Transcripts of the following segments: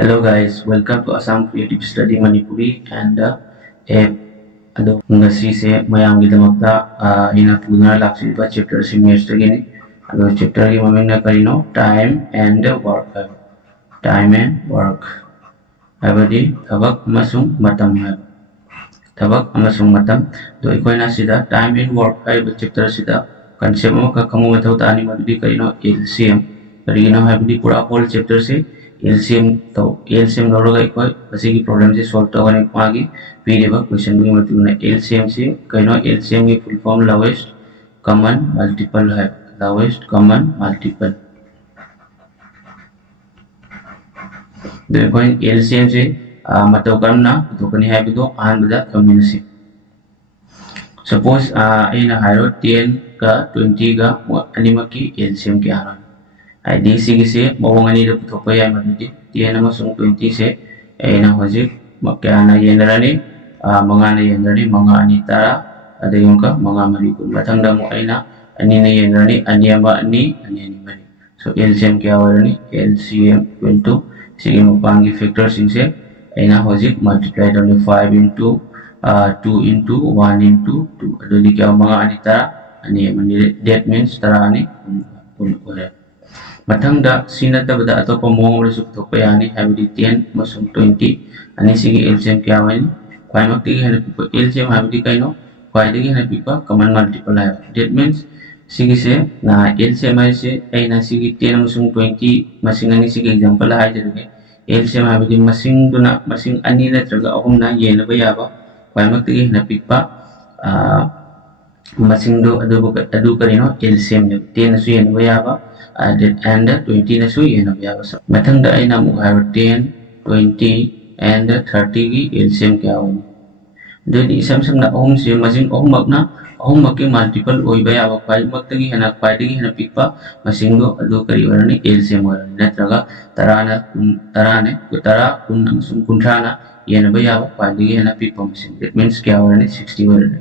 Hello guys, welcome to Assam Creative Study Manipuri and app ado ngasi se mayam gidamakta ina puna laksiba chapter si match tagini ado chapter gi maming na karino time and work time and work abadi thabak amasung matam thabak amasung matam do ikoina sida time and work haiba chapter sida concept mo ka kamu mathau tani madudi karino LCM karino habdi pura whole chapter se LCM तो LCM लौरोगा एक बार बस की problem से solve तो करने पाएगी फिर ये बात क्वेश्चन भी मतलब ना LCM से कहना LCM की full form lowest common multiple है लोवेस्ट कॉमन मल्टीपल देखो LCM से मतलब करना तो करने है भी तो आन बजा कम्युनिटी सपोज इन हाइरो 10 का 20 का अनिमा की LCM क्या है ID sige mawang ani da putok ya madudi tiyan na masung 20 se na hojik makya na yendrani mga na yendrani mga ani tara ada yung ka mga marikun batang damo ay na ani na yendrani ani ama ani mani so LCM kya warani LCM equal to sige mapangi factors se ay na hojik multiplied only 5 into 2 into 1 into 2 ado di kya mga ani tara ani mani that means tara ani Matangda sinata bada atau pemong oleh sub to payani habdi 10 masung 20 ani sigi LCM kya wani kwai mak tigi hana pipa LCM habdi kaino kwai tigi hana pipa common multiple hai that means sigi se na LCM ai se ai na sigi 10 masung 20 masing ani sigi example hai jadage LCM habdi masing duna masing ani na traga ahum na yena bayaba kwai mak tigi hana pipa masing do adu karino LCM 10 su yena bayaba and 20 na su yena bayaba mathang da aina mu har 10 20 and 30 ki LCM kya hogi do di sam na ohum se masing ohum mak na ohum mak ki multiple oi bayaba file mak tagi hana file gi hana pipa masing do adu kari warani LCM warani natraga tarane tara kun sum kunthana yena bayaba file gi hana pipa masing that means kya warani 60 warani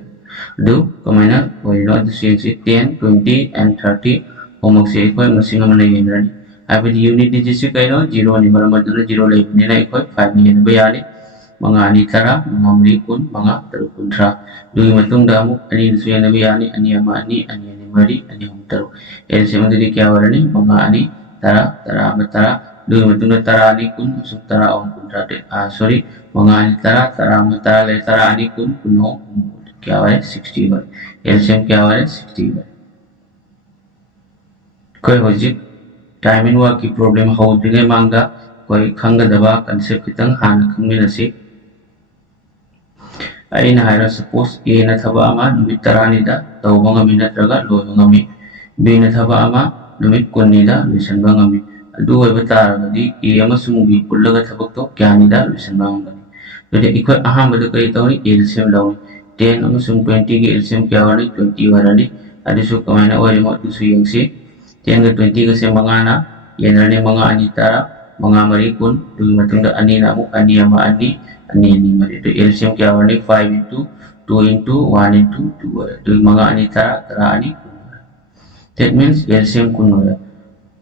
do kamana oi no the same 10 20 and 30 homework se koi masing amana yendrani abadi unit digit se kaino 0 ni maram aduna 0 lai ni na koi 5 ni yen bayali mga ani tara mga mri kun mga taru kuntra dui matung damu ani su yen bayani ani ama ani mari ani hum taru LCM dari kya warani mga ani tara dui matung tara ani kun sum tara om kuntra de sorry mga ani tara le tara ani kun kuno kya ware 60 bar LCM kya ware 60 bar कोई होजिक time in work की problem हो दिगे मांगा कोई खंग दबा concept कितंग हान खंगमिन असी aina haira suppose a na thaba ama numit tarani da tawbanga mi natraga loyanga mi b na thaba ama numit kunni da luisan banga mi adu oi batar di a ama sumubi pullaga thabak to kyani da luisan banga mi jadi ikoi aham badu kai tawni LCM lawni 10 ama sum 20 ki LCM kya warani 20 warani adi su kamaina oi mo du su yengsi 10 ke 20 ke se mangana yenrane mga ani tara mga marikun dui matunda ani namu ani ama ani mari to LCM kya warni 5 into 2 into 1 into 2 dui mga ani tara ani that means LCM kun hoya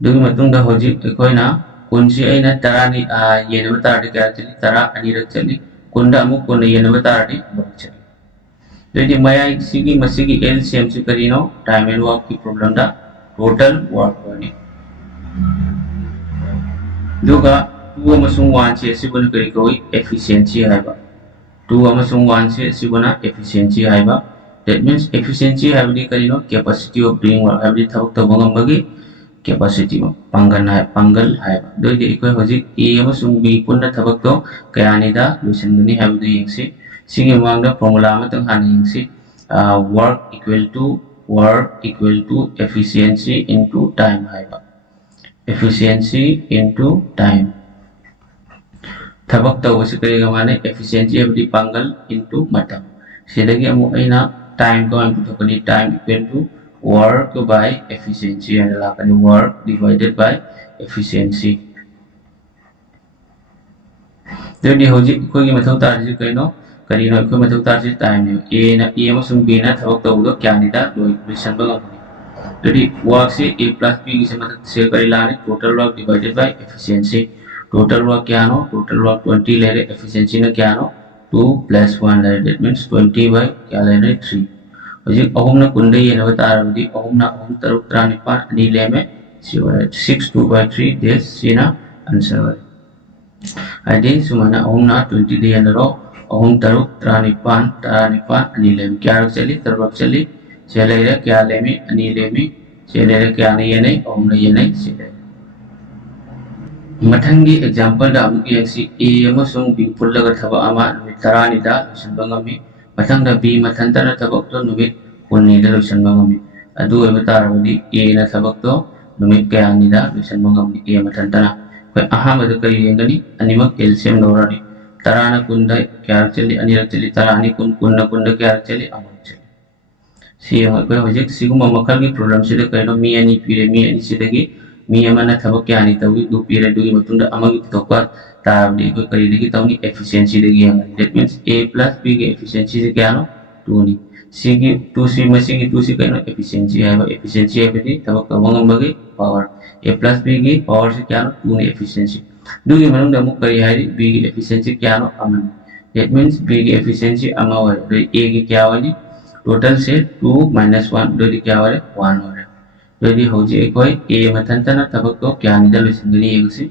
dui matunda hoji koina kunsi aina tara ni yena batar de kya chali tara ani rak chali kunda amu kun yena batar de bak chali to ini maya sigi masigi LCM se karino time and work ki problem da total work wani duga 2 amasung 1 se sibuna kari koi efficiency haiba 2 amasung 1 se sibuna efficiency haiba that means efficiency habdi karino capacity of doing work habdi thawak tabangam bagi capacity pangal haiba do de ikoi hoji a amasung b punna thawak to kayani da luisan gani habdi yengsi sige mangda formula amatang hani yengsi work equal to efficiency into time haiba efficiency into time thabak taw se kare gamane efficiency abdi pangal into matam sedagi amu aina time ko am to kani time equal to work by efficiency and la kani work divided by efficiency jadi hoji ko gi mathau tar ji kaino kari no ko mathau tar ji time ne a na a amasung b na thabak taw do kyani da solution bang jadi work se a plus b se mathau se kari la ne total work divided by efficiency total work क्या no total work 20 ले रहे efficiency ने क्या no 2 + 1 ले रहे that means 20 by क्या ले रहे 3 हजिक अहुम ना कुंडे ये नवता आरबदी अहुम ना अहुम तरुक त्रानिपान अनि ले में सी वाले 6 2 by 3 this सीना आंसर वाले आइडिया सुमना अहुम ना 20 दे नरो अहुम तरुक त्रानिपान अनि ले में क्या रख चली तरवक चली चले रे क्या ले में अनि ले में चले रे क्या नहीं ये नहीं अहुम ने ये नहीं चले मथंगी एग्जांपल दा अमुक यसी ए अमसुंग बी पुल्लगा थबा अमा नुमित तरानिदा लोइसनबंगमी मथंगदा बी मथंतरा थबक तो नुमित कुन्नीदा लोइसनबंगमी अदु एबा तारबदी ए ना थबक तो नुमित कयानिदा लोइसनबंगमी ए मथंतना कोई अहामद करी येंगनी अनिमक एलसीएम लौरानी तराना कुंदा क्या चली अनिरक चली तरानी कुन्ना कुंदा क्या चली अमक चली सी कोई हजिक सिगुम मखल की प्रॉब्लम से कइनो मी अनि पीरे मी अनि सिदगी मी अमना थबक क्या नि तवी दु पीरे दुगी मतुंदा अमगी तोका ताबदी को करीदगी तवनी एफिशिएंसी दगी यंग दैट मींस a + b के एफिशिएंसी से क्या नो 2 नि c की 2c मसी की 2c कइनो एफिशिएंसी है एफिशिएंसी है बदी थबक कमंगमगी पावर a + b की पावर से क्या नो 2 नि एफिशिएंसी दुगी मनुंग दमु करी हाई b की एफिशिएंसी क्या नो अमन दैट मींस b की एफिशिएंसी अमा हो a की क्या वाली टोटल से 2 - 1 दोदी क्या वाले 1 हो यदि होजी कोई ए मथंतना तबक तो क्या निदल सिंगनी एगसी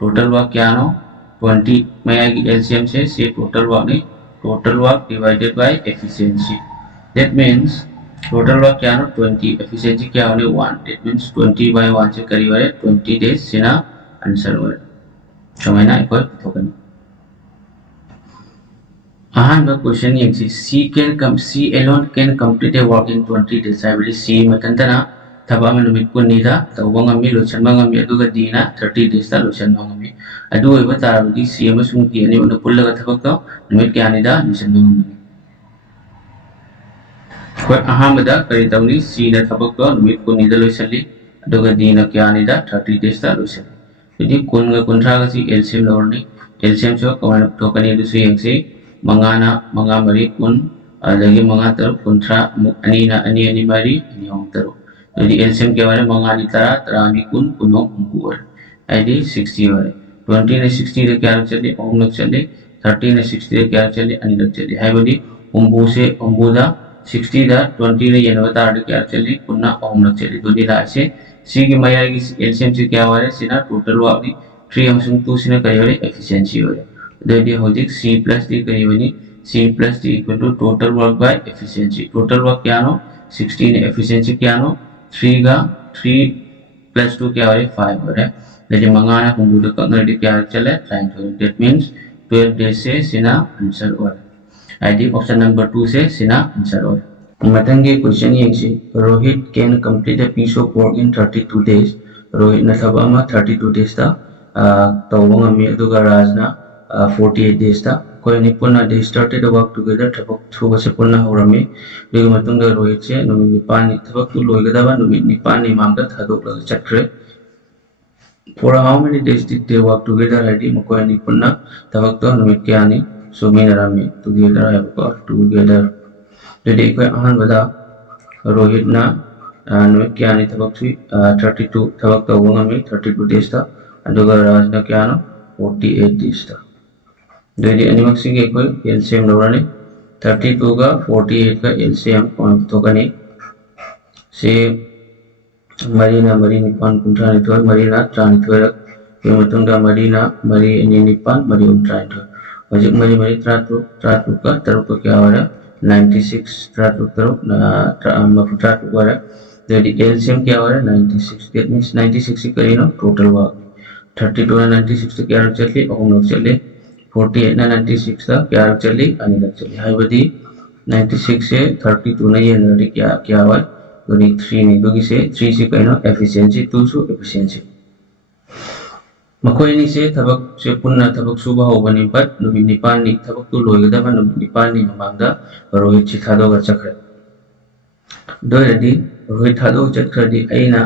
टोटल वर्क क्या नो 20 में आएगी एलसीएम से टोटल वर्क नहीं total work divided by efficiency that means total work क्या नो 20 एफिशिएंसी क्या होने 1 दैट मींस 20 by 1 से करीब वाले 20 डेज सिना आंसर वाले समझना कोई थोकन अहम क्वेश्चन ये C alone can complete a work in 20 days I believe C मथंतना थबा में नुमित कुन्नीदा तवंगमी लोचनबंगमी अदुगा दीना 30 days ता लोचनबंगमी अदु ओइबा तारबदी सी अमसुंग टी अनि उन पुल्लगा थबक तो नुमित क्यानिदा लोचनबंगमी कोइ अहामदा करि तवनी सी ना थबक तो नुमित कुन्नीदा लोचनली अदुगा दीना क्यानिदा 30 days ता लोचन यदि कुनगा कुंथ्रागा सी एलसीएम लौरनी एलसीएम सो कमन टोकनी दुसु यंगसे मंगाना मंगा मरी कुन अदगी मंगा तर कुंथ्रा अनीना अनि अनि मरी अनि होम तरो यदि एलसीएम के बारे मंगानी तरा तरानी कुन कुनो कुंकुवर आईडी 60 वाले 20 ने 60 रे क्या चले ओम लग चले 30 ने 60 रे क्या चले अनि लग चले है बदी ओम्बू से ओम्बूदा 60 दा 20 ने यनवा तार क्या चले कुन्ना ओम लग चले दो दिला से सी की माया की एलसीएम से क्या वाले सिना टोटल वाली 3 हमसुंग 2 सिना करियो एफिशिएंसी वाले देदी होजिक c + d करियोनी c + d = total work by efficiency total work क्या नो 16 एफिशिएंसी क्या नो 3 का 3 + 2 क्या हो 5 हो रहा है यदि मंगाना कुंबुद कंगड़ी क्या चले trying to that means 12 days से सिना आंसर हो आईडी ऑप्शन नंबर 2 से सिना आंसर हो मथंगे क्वेश्चन ये से Rohit can complete a piece of work in 32 days Rohit न थबमा 32 डेज ता तवंगमी अदुगा राजना 48 days ता कोई निपुण दे स्टार्टेड वर्क टुगेदर थबक थुबा से पुन्ना होरमी दुगि मतुंग दा रोहित से नुमित निपान नि थबक तु लोइगदाबा नुमित निपान नि मामदा थादोक चक्रे for how many days did they work together आईडी मकोय निपुणना थबक तो नुमित के आनी सुमिनरामी टुगेदर है को टुगेदर यदि कोई अहन बदा रोहित ना नुमित के आनी थबक 32 थबक तो वंगमी 32 days ता अदुगा राज ना के आनो 48 days ता दोदी अनिमक सिंगे कोई एलसीएम लौरानी 32 का 48 का एलसीएम कौन तो कनी से मरीना मरी निपान कुंठानी तो मरीना त्रानी तो रख ये मतुंगा मरीना मरी अनि निपान मरी उन्त्रानी तो वजक मरी मरी त्रातु का तरुप क्या हो रहा 96 त्रातु तरुप त्रातु हो रहा दोदी एलसीएम क्या हो रहा 96 दैट मींस 96 करी नो टोटल वर्क 32 ना 96 क्या रख चले ओम लोग चले 48 ना 96 था क्या रख चली अनि लग चली हाई बदी 96 से 32 नहीं है नरी क्या क्या हुआ दोनी 3 नहीं दोगी से 3 से कहना एफिशिएंसी 2 सु एफिशिएंसी मकोइनी से थबक से पुन्ना थबक सुबह हो बनी बट नुमित निपान नि थबक तो लोइगदा बा नुमित निपान नि ममांगदा रोहित छि थादो गा चक्र दोयदी रोहित थादो चक्र दी आइना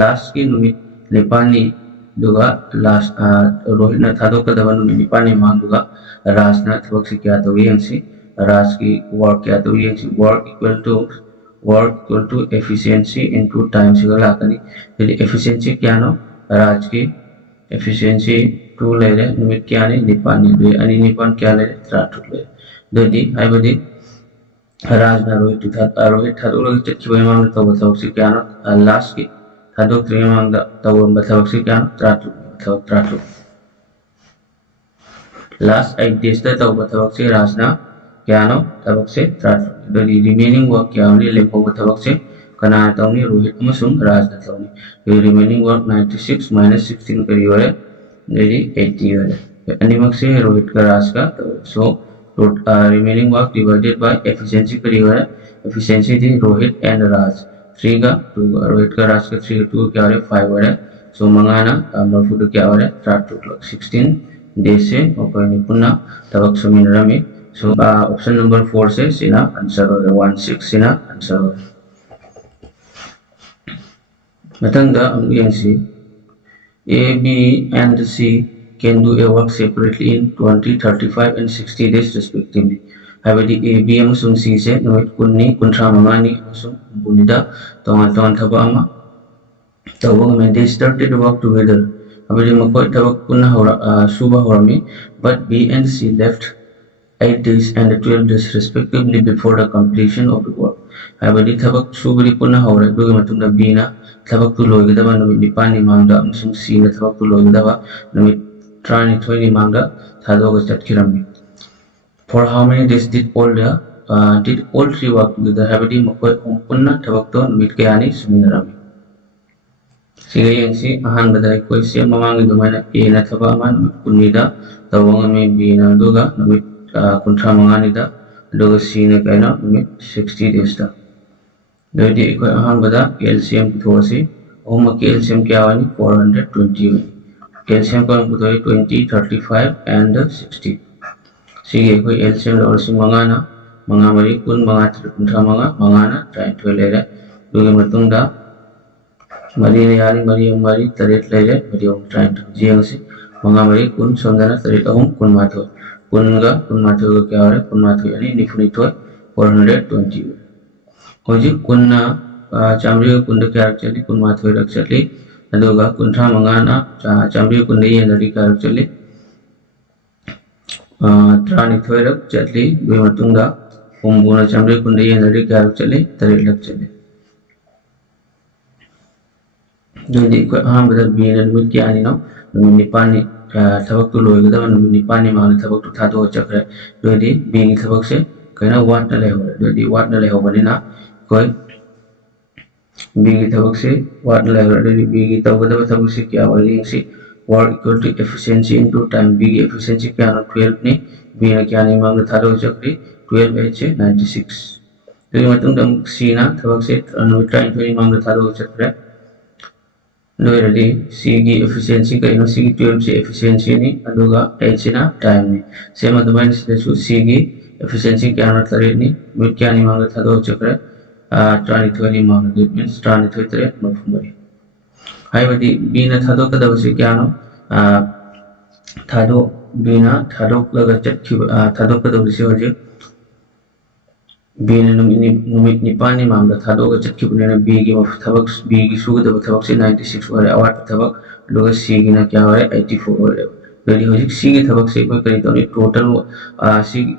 लास्ट की नुमित निपान नि दुगा लास्ट रोहित ना थादो का दबा नुमित निपान नि मांगुगा राज ना थबक से क्या तो यंसी राज की वर्क क्या तो यंसी work equal to efficiency into time से लाकनी यदि एफिशिएंसी क्या नो राज की एफिशिएंसी 2 लेरे नुमित क्या ने निपान ने अनि निपान क्या लेरे 30 लेरे दोदी हाइबदी राजना रोहित रोहित थादोक चटखिबा मांग तब थबक से क्या न लास्ट की थादोक त्रि मांग तब थबक से क्या न 30 लास्ट 8 days तब थबक से राजना क्या न थबक से 30 दोदी रिमेनिंग वर्क क्या ने लेपो थबक से कना तौनी रोहित अमसुंग राजना तौनी रिमेनिंग वर्क 96 minus 16 करी होरे दोदी 80 होरे अनिमक से रोहित का राज का सो remaining work divided by efficiency करी हुआ है efficiency थी रोहित एंड राज 3 का 2 का रोहित का राज का 3 का 2 क्या हो रहा है 5 हो रहा है सो मंगाना मरफुट क्या हो रहा है 16 डे से और पुनः तबक सुमिनरा में सो ऑप्शन नंबर 4 से सीना आंसर हो रहा है 16 सीना आंसर हो रहा है मतंगा हम यंसी A, B and C can do a work separately in 20, 35 and 60 days respectively. Habadi A, B amasung C se numit kunni kuntra mangani amasung bunida tongan thaba ama tawang when they started work together. Habadi makoi tabak kunna suba horami but B and C left 8 days and 12 days respectively before the completion of the work. Habadi tabak subari kunna hora dugi matunda B na tabak tu loigidaba numit nipani mangda amasung C na tabak tu loigidaba numit Trani 20 manga Thadog Chatkirami. For how many days did all three work together? Habadi Makoi Punna Tabakto Mitkeani Suminarami. Sige Yansi Ahan Badai Koi Se Mamangi Dumana Ena Tabaman Punida Tawangame Bina Duga Namit Kuntra Manganida Duga Sina Kaina Namit 60 days. Dodi Koi Ahan Bada LCM Thosi Oma LCM Kiawani 420. LCM को हमको 20, 35 and 60. sige ko LCM lo si mangana mangamari kun mangatri kuntra mangana try to lere duge matungda mari yari mari taret lere mari try to jiang si mangamari kun sondana taret kun matho kunga kun matho ko kya hore kun matho yani nifuni to 420 hoji kunna chamri kunda kya rakchali kun matho rakchali aduga kuntra mangana chamri kunde yenari kya rakchali Trani thoirak chatli dui matungda umbuna chamri kunde yenari kya rakchali taret rakchali dui ko ahambada bina numit kya ani no numit nipani thabak tu loigada numit nipani mangni thabak tu thado chakre dui bini thabak se kaina wat na leho dui wat na leho banina koi bigi thabak se wat na leho dui bigi thabak thabak se kya wali si work equal to efficiency into time bigi efficiency kya no 12 ni bina kya ni mangni thado chakre 12 h 96 dui matungda c na thabak se numit time thoi mangni thado chakre Loyalty C की efficiency का इनो C की 12 से efficiency नहीं अदुगा H ना time नहीं same अदुबाइन से जो C की efficiency क्या ना तरे नहीं मिट क्या नहीं मांगता था दो चक्र ट्रानी थोड़ी नहीं मांगता means ट्रानी थोड़ी तरे मफुमरी हाई बड़ी B ना था दो का दबसे क्या ना था दो B ना था दो लगा चक्की था दो का दबसे वजह B numit nipani mangda thado ga chatki bunena B gi of thabak B gi suga da thabak se 96 ore awat thabak loga C gi na kya ore 84 ore very hoji C gi thabak se koi kari to total C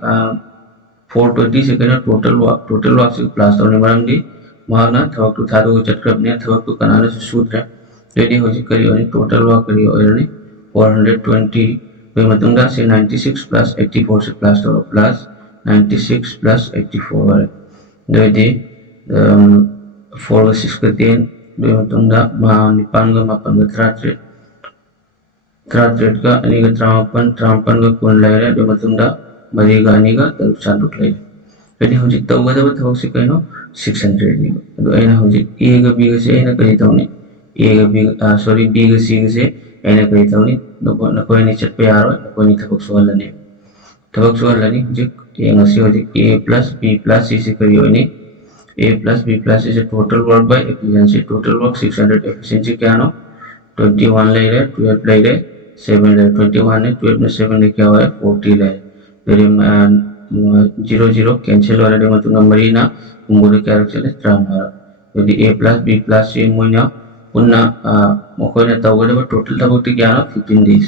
420 se kana total work se plus to maram di mahana thabak tu thado ga chatkra ne thabak tu kanana se sutra very hoji kari ore total work kari ore ne 420 be matungda se 96 plus 84 se plus to plus 96 plus 84 jadi 4 6 ke 10 dua matungda nipan ga mapan ga trat ka ani ga trapan ga kun laira dua matungda mari ga ani ga taru sadut lai jadi hoji tau ga da thau se kaino 600 ni ado aina hoji a ga b ga se aina kari tauni a ga b sorry b ga c ga se aina kari tauni no ko ni chat pe aro ko ni thabak soal lani hoji yang ngasih hoji A plus B plus C से करियो ini A plus B plus is a total work by efficiency total work 600 efficiency क्या no 21 ले रहे 12 ले रहे 7 ले 21 है 12 में 7 ले क्या हुआ है 40 ले फिर 0 cancel वाला दे मतलब नंबर ही ना उम्मीद क्या रख चले ट्रांसफर यदि A plus B plus C मुझे पुन्ना मुझे ना ताऊ का टोटल था बोलते क्या ना 15 days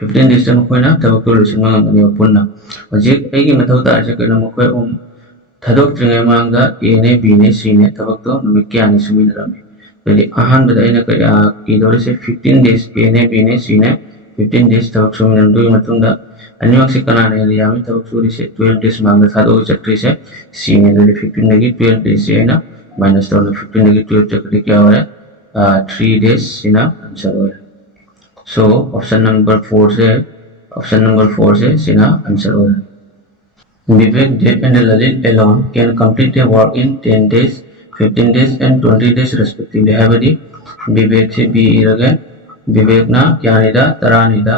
15 days ta makoina tabak to loisin mangani punna hojik aigi mathau ta je kana makoi thadok tringai manga a ne b ne c ne tabak to numit kya ni sumin rami jadi ahan bada ina ka idore se 15 days a ne b ne c ne 15 days tabak sumin dui matunda animak se kana ne yami tabak suri se 12 days manga thadok chakri se c ne jadi 15 lagi 12 days se na minus to 15 lagi 12 chakri kya ho 3 days ina answer ho so option number 4 से सीना answer हो Vivek, Dev and Lalit alone can complete their work in 10 days, 15 days and 20 days respectively. Habadi Vivek से B इरगे Vivek ना क्या निदा तरा Nida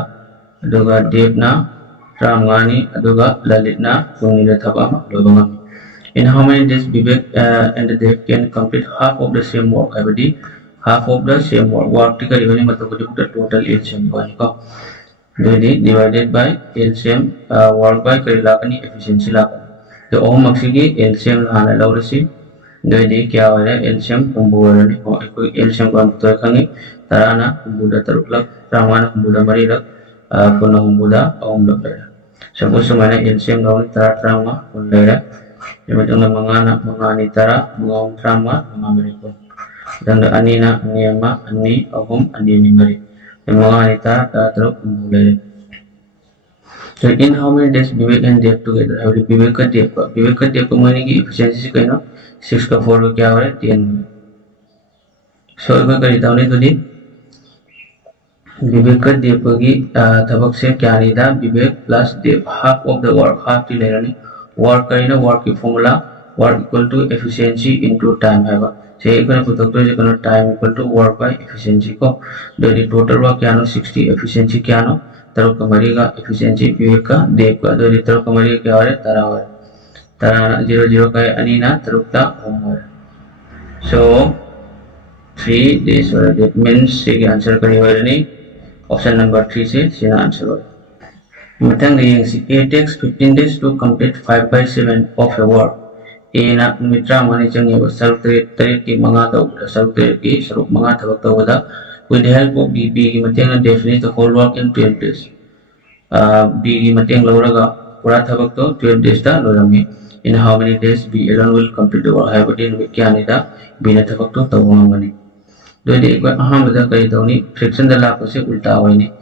अदुगा Dev ना रामगानी अदुगा Lalit ना कुनिदा थबा लोगों In how many days Vivek and Dev can complete half of the same work? Habadi half of the same work. Work tika ibani मतलब the total LCM ibani ko. Jadi divided by LCM work by kari lakani efficiency lakani. तो ओम Maksi LCM लाना लौरसी jadi क्या हो रहा है LCM कुंभूरा ने कोई LCM को हम तो खाएंगे तराना कुंभूरा तरुकलक रामाना कुंभूरा मरी रख पुनः कुंभूरा ओम लग रहा है सपोज मैंने LCM लाऊं तरा रामा कुंभ ले रहा है जब तुमने मंगानी तरा मंगाऊं रामा मंगामरी को dan anina aniyama ani ahum anini mari mga anita tatro kumbulay so in how many days Vivek and Dev together have Vivek ka Dev ko mani ki efficiency kai no 6 ka 4 ko kya ho raha hai 10 so iba karita hone to di Vivek ka Dev ki thabak se kya nahi tha Vivek plus Dev half of the work half ti le rani work karina work ki formula work equal to efficiency into time hai ba Saya ikan putok tu je time equal to work by efficiency ko dari total work क्या no 60 efficiency क्या no तरु कमरी का efficiency Vivek का Dev का dari तरु कमरी क्या हो रहा है तरा 00 का अनीना तरु का होम हो रहा so 3 days हो रहा that means से के आंसर करी हो रही option number 3 से सीना आंसर हो रहा मतंग ये सी 8 takes 15 days to complete 5/7 of a work A na mitra mani changi ba saruk tare ki manga ta saruk tare ki saruk manga ta bakta wada with the help of B ki mateng na definite the whole work in 12 days B ki mateng lauraga pura ta bakta 12 days ta lorami in how many days B alone will complete the work have in kya ni ta B na ta bakta ta wangani do de ko aham bada kai ta ni fraction da la ko se ulta hoy ni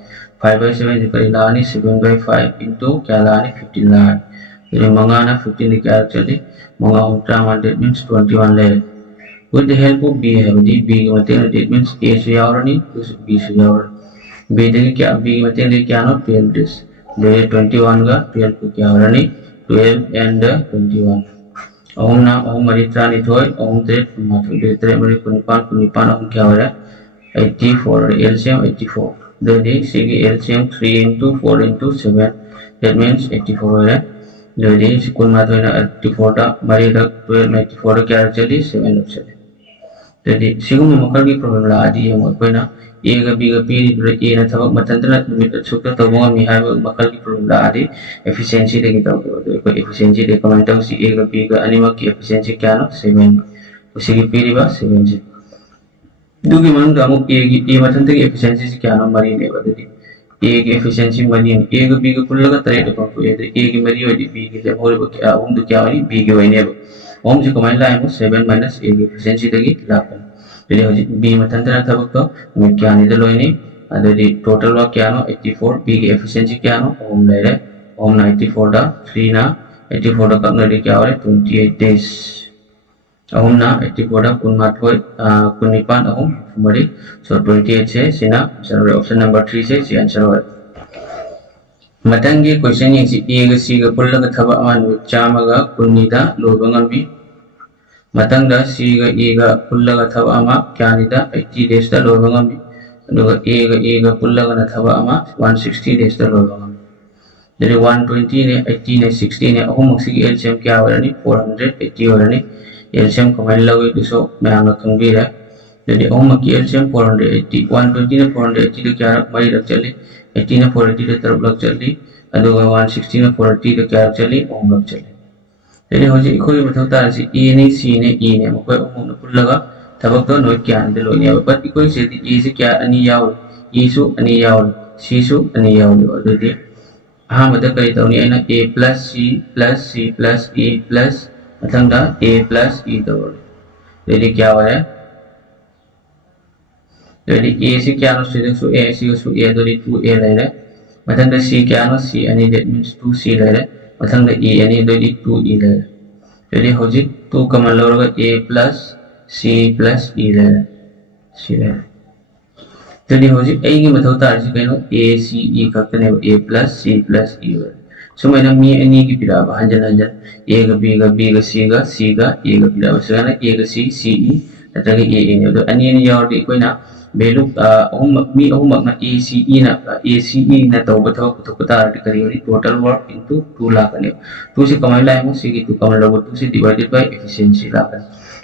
5/7 je kai la ni 7/5 into kya la ni 15 la jadi manga na 15 di kya chali manga ultra that means 21 layer with the help of B है बड़ी B के मतलब that means A से यावर नहीं तो B से यावर B देखिए क्या B के मतलब क्या नो 12 days दे 21 का 12 को क्या हो रहा नहीं 12 and 21 ओम ना ओम मरी त्रानी थोय ओम ते माथो दे तेरे मरी कुनिपान ओम क्या हो रहा है 84 LCM 84 दे सी की LCM 3 into 4 into 7 that means 84 हो रहा है jadi sikul mato ina 84 ta mari da 12 84 kya chali 7 log chali jadi sigum makal ki problem la adi ye mo koina a ga b ga p a na thabak matandra chukta to mo mi ha makal ki problem la adi efficiency de ki to ko efficiency de comment to si a ga b ga anima ki efficiency kya no 7 usi ki p ri ba 7 je du ki man ga mo a matandra ki efficiency si kya no mari ne ba de A की efficiency मरी है A का B का पुल्ला का तरह तो कौन कोई A की मरी होती B की जब होरे बच्चे ओम तो क्या वाली B की वही नहीं है ओम से कमाई लाए वो 7 minus A की efficiency तक ही लापन jadi हो जी B मतलब तरह था बक्तो मैं क्या नहीं तो लोई नहीं अदर total वर्क क्या नो 84 B की efficiency क्या नो ओम ले रहे ओम ना 84 दा 3 ना 84 दा कब ना क्या हो रहे 28 days ओम ना 84 दा कुन मात हो कुन निपान ओम मरी so 28 से सीना आंसर ऑप्शन नंबर 3 से सी आंसर हो मतंगी क्वेश्चन ये सी ए ग सी ग पुल्ला ग थबा अमान चामा ग कुन्नीदा लोबंगम बी मतंग दा सी ग ए ग पुल्ला ग थबा अमा क्या निदा 80 days दा लोबंगम बी दुगा ए ग पुल्ला ग थबा अमा 160 days दा लोबंगम jadi 120 ने 80 ने 60 ने अहो मक्सी की एलसीएम क्या हो रहा 480 हो रहा एलसीएम कमाई लगो दिसो मैं आंगा कंबी रहा jadi ओम की एलसीएम 480 120 ने 480 तो क्या मरी रख चली 80 ने 480 तो तरफ लग चली अदुगा 160 ने 480 तो क्या चली ओम लग चली jadi हो जी कोई मतलब तार से ए ने सी ने ई ने मकोई ओम ने पुल लगा तबक तो नो क्या ने लो ने पर कोई से ए से क्या अनि याव ई सु अनि याव C su ani yauli adudi ahamada kari tawni aina A plus C plus C plus E plus mathangda A plus E tawri jadi kya ho hai jadi A से क्या नो student so A से so A तो 2A ले रहे मतलब C क्या no C यानी that means 2C ले रहे मतलब E यानी तो 2E ले रहे jadi होजी 2 कमन लोग A plus C plus E ले रहे C ले रहे jadi होजी A की मतलब तार से कहीं A C E करते हैं A plus C plus E ले so मैंने मी any की पिला हंजन हंजन A का B का B का C का C का A का पिला बस करना A का C C E तथा A E ने तो अन्य अन्य और कोई ना value mi na ACE na tau batho to kata kari total work into 2 lakh ne 2 se kamai lai mo se ki 2 kamai logo 2 se divided by efficiency lakh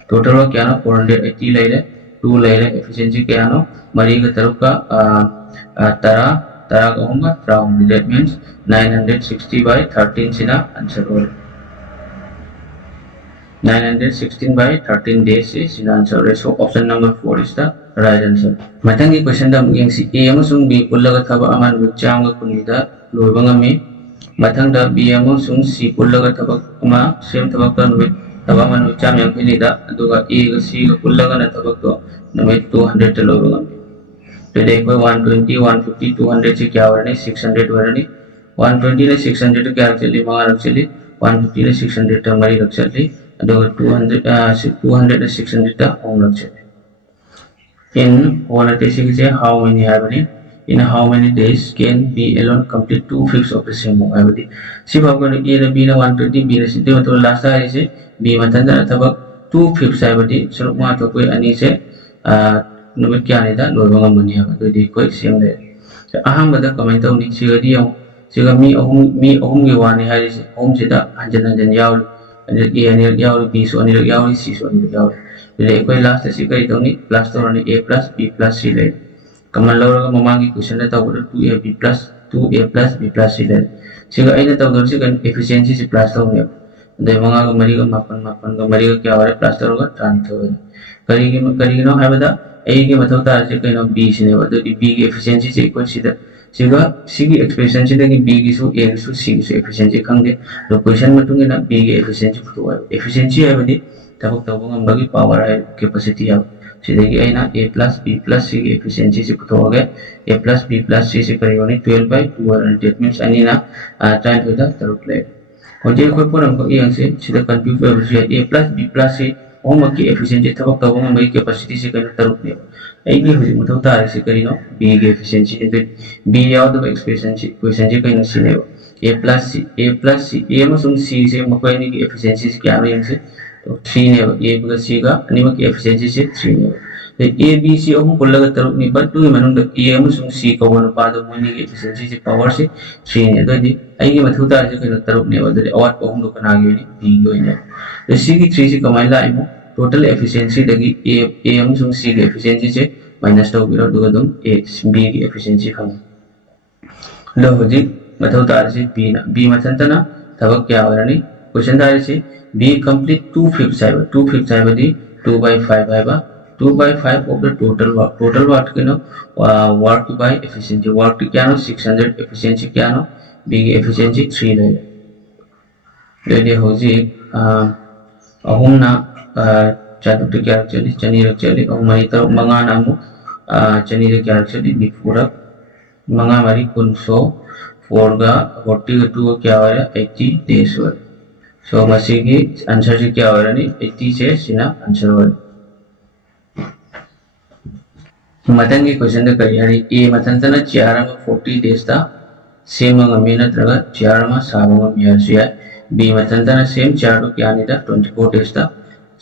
total work kya na 480 lai le 2 lai le efficiency kya no mari ka taruk ka tara ka honga round that means 960 by 13 sina answer ho 916 by 13 days is in answer. So option number 4 is the right answer. Matangi question da mungkin si A amasung B pullaga thaba aman wikcham ga kunida loibanga me matang da B amasung C pullaga thaba kuma same thaba kan with thaba aman wikcham yang kunida aduga A ga C ga pullaga na thaba to namit 200 ta loibanga me तो देखो 120 150 200 से क्या हो रहा है 600 हो रहा है 120 ने 600 तो क्या चली मंगा रख चली 150 ने 600 तो हमारी रख चली 200 200 600 ta home lecture in one say how many happening in how many days can B alone complete 2/5 of the same avadi si bhagan A na B na 120 B na sidhe matlab last hai se B matanda thabak 2/5 avadi so ma to koi ani se numit kya ne da loibanga mani avadi di koi same le aham bada comment to ni sigadi yau siga mi ahum ge wani hari se home se da hanjan hanjan yaw A ani yaw B so ani yaw C so ani yaw jadi koi last si kai to ni plus to ni A plus B plus C le kaman lo ga mamangi question da taw 2A B plus 2A plus B plus C le siga aina taw dor si kan efficiency si plus to ni de manga ga mari ga mapan ga mari ga kya ho plus to ga transfer ho kari no hai bada A के मतलब तार से कहीं ना B से नहीं बता तो B की efficiency से कोई सीधा सीगा C की expression से देखिए B की सु A की सु C की सु efficiency खंगे तो क्वेश्चन में तुंगे ना B की efficiency फुटो है efficiency है बड़ी तब तक वो हम बाकी power है capacity है सीधे कि ना A plus B plus C की efficiency से फुटो हो गया A plus B plus C से करीब होनी 12 by 2 और that means अनि ना time होता तरु प्ले और ये कोई पूरा हमको ये से सीधा confuse हो जाए A plus B plus C homework की efficiency थबक तब हम बाकी capacity से करीब तरु प्ले ऐगी हुई मतलब तार से करीनो B की efficiency तो B याव तो expression से कहीं ना सी नहीं A plus C A में सुन C से मकोई नहीं की efficiency से क्या रहें से तो 3 नहीं A plus C का अनिवार्य की efficiency से 3 नहीं तो A B C हम पुल्ला का तरफ नहीं बट तो मैंने तो A में सुन C का वो ना पादो मुनी की efficiency से power से 3 नहीं तो दी ऐगी मतलब तार से कहीं ना तरफ नहीं होता है और हम लोग ना आगे नहीं B की वजह तो C की 3 से कमाई ला इमो total efficiency dagi A amsung C ki efficiency se minus to biro duga dum A B ki efficiency khang lo hoji mathau tar se B mathanta na thabak kya ho rani question tar se B complete 2/5 cyber 2/5 cyber di 2 by 5 hai 2 by 5 of the total work ke no work by efficiency work kya no 600 efficiency kya no B ki efficiency 3 le jadi hoji ahum na jatuh tu kya actually chani actually और मरी तो मंगा नामु चनी रे क्या actually निपुरा मंगा मरी कुंसो फोरगा 42 क्या हो रहा है 80 days हो so मसी की आंसर से क्या हो रहा है 80 से सिना आंसर हो रहा मतन की क्वेश्चन तो करी हरी A मतन तना 4 में 40 days था सेम अंग मेहनत लगा 4 में 7 में बिहार से है B मतन तना सेम 4 तो क्या नहीं था 24 days था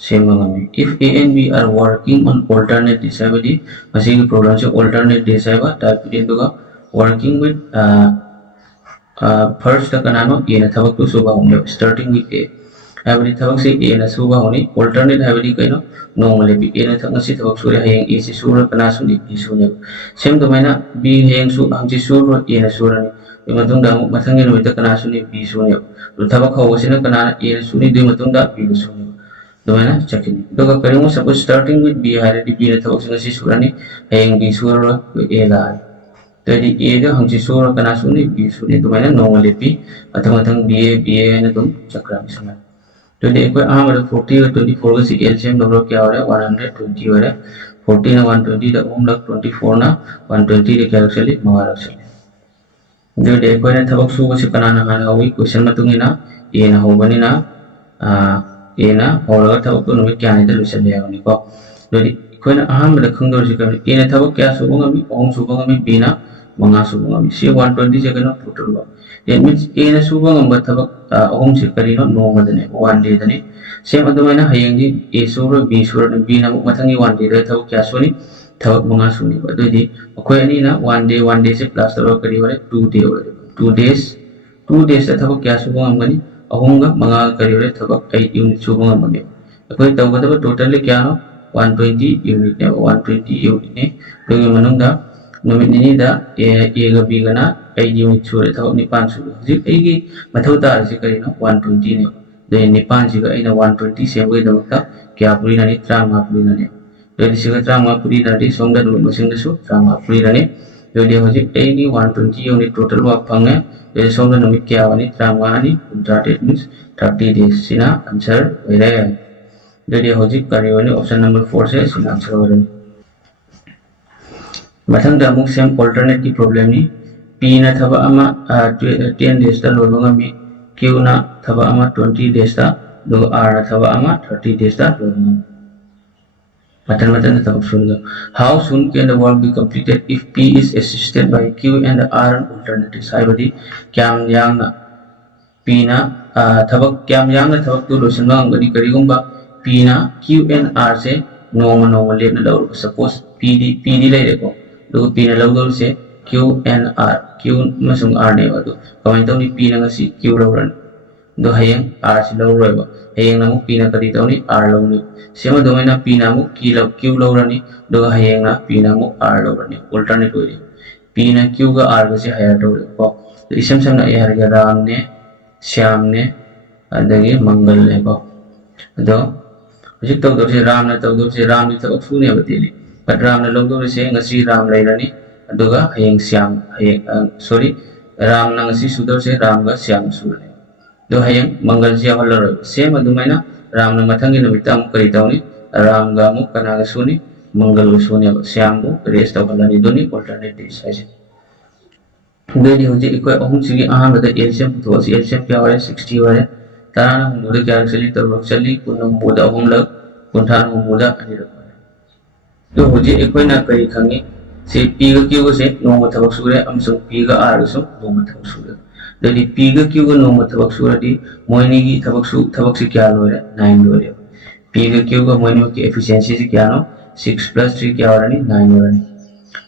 same agami if A and B are working on alternate days abadi masi ki program se alternate days aba type duga working with first ta kanano A na thabak to suba hone starting with A abadi thabak se A na suba hone alternate abadi kaino normally B A na thak ngasi thabak sure hayang A se sura kana suni B sune same to maina B hayang su angji sura A na sura ni matung da mathang ni ta kana suni B sune to thabak hawo sina kana A na suni de matung da B sune दोनों checking तो क्या करेंगे suppose starting with B है डी B ने तो उसमें से सुरानी हैंग B सुरा A ला Jadi A ga hangchi sura kana suni B suni to mana normal lepi athang BA na tum chakra misma. Jadi ekoi ahmad 40 ga 24 ga si LCM dobro kya ho raha है 120 हो रहा है 40 na 120 da log 24 na 120 de kya chali mawar chali. Jadi ekoi na thabak su ga si kana na hana wi question matungi na A na hobani na A na horaga thabak to numit kya ni da lusan ya ni ko. Jadi ekoi na ahmad khangdor si kami A na thabak kya su ngami om su ngami B na mga subu ngami si 120 se kana total ba. That means A na subu ngam thabak om se kari no normal dane 1 day dane same adumana hayang di A sura B sura na B na mathangi 1 day da thabak kya suni thabak mga suni ba do di akoi ani na 1 day se plus taro kari wale 2 day wale 2 days da thabak kya subu ngam gani ahum ga mga kari wale thabak 8 unit subu ngam gani akoi tawga da totally kya no 120 unit ne 120 unit ne do manung da numit ni da A ga B ga na 8 unit sura thabak ni 5 sura ji ai gi mathau ta se kari no 120 ne then Nipan juga ina 120 sebagai damaka kya puri nani trama puri nani jadi siga trama puri nani somda numit masing desu trama puri nani jadi hoji ini 120 unit total wa pangnya jadi somda numit kya wani trama ani that means 30 days sina answer were jadi hoji kariwani option number 4 se sina answer were mathang da muk same alternate ki problem ni P na thaba ama 10 days da lolonga mi Q na thaba ama 20 days da do R na thaba ama 30 days da lolonga matan thaba sunga how soon can the work be completed if P is assisted by Q and R on alternatives haibadi kyam yang na P na thaba kyam yang na thaba tu losin ba ngani karigumba P na Q and R se normal le na law suppose PD le ko do P na law se Q and R Q masung R ne ba do kawan taw ni P na ngasi Q lawran do hayang R si law roy ba hayang na mo P na kadi taw ni R law ni sema do na P na mo Q lawran ni do hayang na P na mo R lawran ni alternate hoy P na Q ga R ga si higher do ko isam sam na yar ga ram ne syam ne adagi mangal ne ko do hojik taw do se ram na taw do se ram ni taw su ne ba tili but ram na law do se ngasi ram lai rani aduga hayang syam hayang sorry ram nang si sudar se ram ga syam sur ne do hayang mangal sia halor same adumaina ram na mathangi no bitam kari tawni ram ga mu kana ga suni mangal ga suni syam go rest of halani doni alternate days hai deni hoji ikoi ahum sigi aham da LCM to si LCM kya wale 60 wale tarana hum boda kya chali tar chali kunum boda ahum lag kunthan hum boda ani rak do hoji ikoi na kari khangi se P ga Q ga se normal thabak sure amsung P ga R ga so normal thabak sure jadi P ga Q ga normal thabak sure di moini gi thabak se kya lo re 9 lo re P ga Q ga moini ki efficiency se kya no 6 plus 3 kya ho ra ni 9 ho ra ni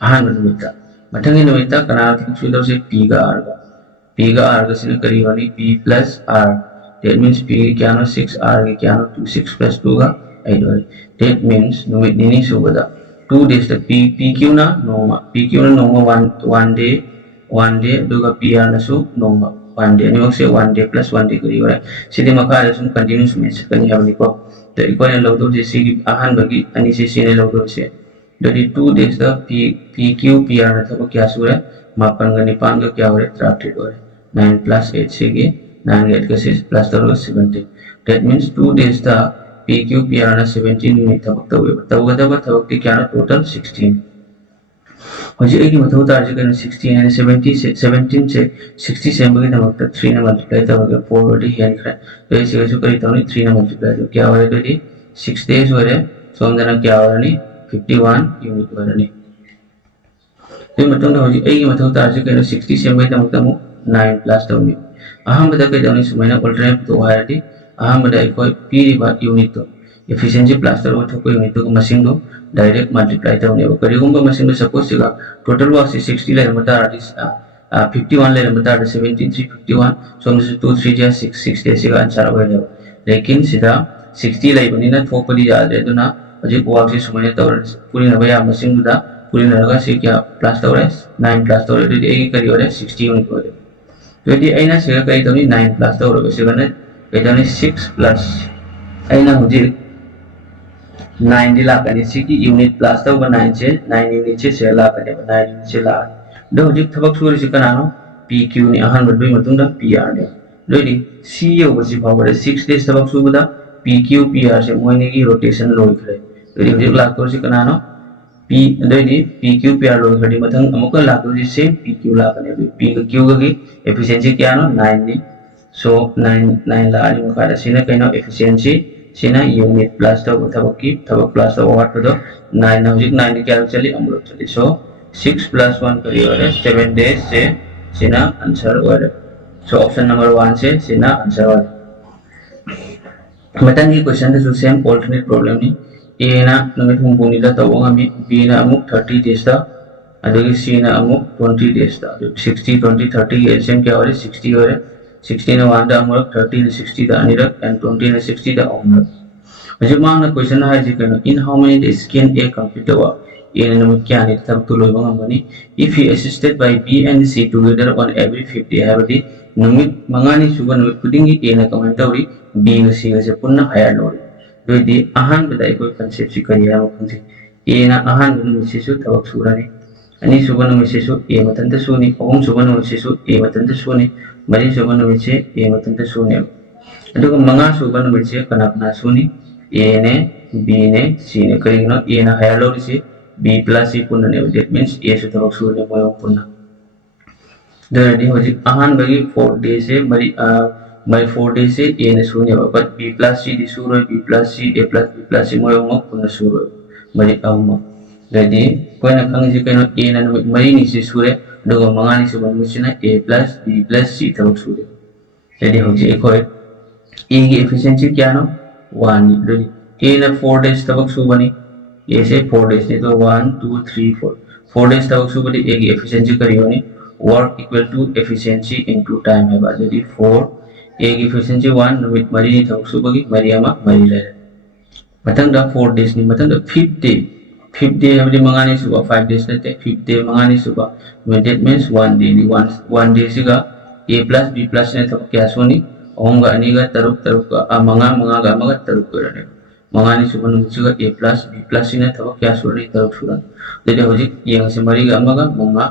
ahan numita mathangi numita kana thabak sure se P ga R ga se kari wani P plus R that means P kya no 6 R ga kya no 2 6 plus 2 ga 8 ho that means numit nini subada 2 days the PQ na normal 1 day duga PR na so normal 1 day ni mag say 1 day plus 1 day kari ora sidi makala sum continuous message kani habni ko to iko na logdo je sigi ahan bagi ani se sine logdo se dadi 2 days the PQ PR na thabo kya sura mapan ga nipan ga kya ore 30 ore 9 plus 8 sigi 9 8 ka 6 plus 17 that means 2 days the PQ PR na 17 unit thabak thabak ti kya na total 16 hoji egi mathau tar je kan 16 and 17 se 60 se bagi thabak ta 3 na multiply thabak 4 odi hen kra to ese so kari tawni 3 na multiply to kya hoye to 6 days hore so andana kya hore ni 51 unit hore ni to matung da hoji egi mathau tar je kan 60 se bagi thabak ta 9 plus tawni aham bada kai tawni sumaina alternate to hoye ti aham bada ikoi P riba unit to efficiency plus tar what ko unit to machine do direct multiply tawni ba kari gumba machine do suppose ga total work 60 le mata 51 le mata 17 351 so 2 3 ja 6 days ga answer hoye lekin sida 60 le bani na thopali yaad re duna aji work se sumaina tawr puri na baya machine da puri na ga se kya plus tawre 9 plus tawre de egi kari hore 60 unit hore to di aina se ga kai tawni 9 plus tawre ba se ga na Ini 6 plus aina muji 9 di lakani siki unit plus tau ba 9 unit se lakani ba 9 unit se lakani दो हजिक थबक सूरी से कनानो PQ नि अहन बदबई मतुंग दा PR ने दोइदि C यो बसि फावरे 6 days थबक सुबदा PQ PR से मोइने की rotation लोइखरे दोइदि हजिक लाक्तो से कनानो P दोइदि PQ PR लोइखरे मथंग अमुक लाक्तो से PQ लाकने P का Q की एफिशिएंसी क्या नो 9 नि so 9 लानि मखादा सिना कइनो एफिशिएंसी सिना यूनिट प्लस तो थबक प्लस तो वाट तो 9 ना हजिक 9 क्या चली अमुक चली so 6 plus 1 करी वाले 7 days से सिना आंसर वाले so ऑप्शन नंबर 1 से सिना आंसर वाले मतंग की क्वेश्चन तो सेम ऑल्टरनेट प्रॉब्लम नि A ना नमित हुंपुनी दा तो वंगा B ना अमुक 30 days दा अदोगी C ना अमुक 20 days दा 60 20 30 की एलसीएम क्या वाले 60 वाले 60 ना 1 दा अमुक 30 ना 60 दा अनिरक and 20 ना 60 दा अमुक मुझे मांगना क्वेश्चन है जी कहना in how many days can A complete the work A na naman kya ni tab tuloy mga ngani if he assisted by B and C together on every 5th day habadi numit mga ni suba numit pudingi A na kamay tawri B na C na siya punna higher lori doidi ahan bada iko concept si kaya mo kunsi A na ahan bada numit sisu tabak sura ni ani suba numit sisu A matanda suni om suba numit sisu A matanda suni mari suba numit si A matanda suni ado ko mga suba numit siya kanak na suni A ne B ne C ne kaya no A na higher lori si B plus C punna ne that means A से थबक सूर्य मोयो punna दरदी होजी आहान बगी 4 days से मरी 4 days से A ने शून्य but B plus C di Surya B plus C A plus B plus C मोयो मो punna सूर्य मरी अवम दरदी कोई ना खंग जी कनो A ना मरी नि से सूर्य दोगो मंगानी से बनमु छिना A plus B plus C थबक सूर्य दरदी होजी एक होय A की एफिशिएंसी क्या नो 1 दरदी A ना 4 days थबक सु बनी ये से 4 days ने तो 1 2 3 4 days तक सुबह एक एफिशिएंसी करी होनी work equal to efficiency into time है बात यदि 4 एक एफिशिएंसी 1 नमित मरी नहीं था सुबह की मरियामा मरी ले मतंग दा 4 days नहीं मतंग दा 5th day हमने मंगाने सुबह 5 days लेते 5th day मंगाने सुबह that means 1 day नहीं 1 day सिगा A plus B plus ने था क्या सोनी होंगा अनीगा तरुक का मंगा का मगर तरुक करने मंगानी सुबह नुचिगा A plus B plus ने था क्या सोनी तरुक सुरन jadi hojik yang semari gama मंगा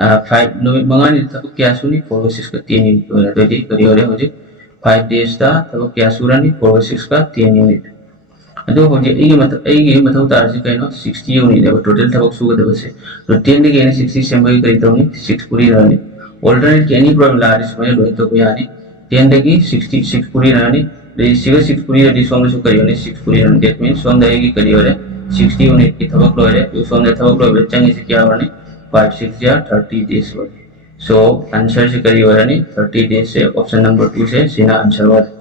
5 नुमित मंगानी था क्या सोनी 4 6 का 3 यूनिट वाला jadi करी वाले हojik 5 days था क्या सुरनी 4 6 का 3 यूनिट अदो हojik इगे मतलब तार से कहनो 60 यूनिट है टोटल था सुगा दे बसे तो 10 के ने 60 semari करी तो 6 पूरी रहनी ऑल्टरनेट के एनी प्रॉब्लम ला रिस में लोई तो यानी 10 की 66 पूरी रहनी the 6 पूरी रहनी सोम सु करी होनी 6 पूरी रहनी that means सोम दे की करी वाले 60 यूनिट की थबक लो रे यो सोम दे थबक लो बच्चंग से क्या वाले 5 6 या 30 days वाले so आंसर से करी वाले नहीं 30 days से ऑप्शन नंबर 2 से सीना आंसर वाले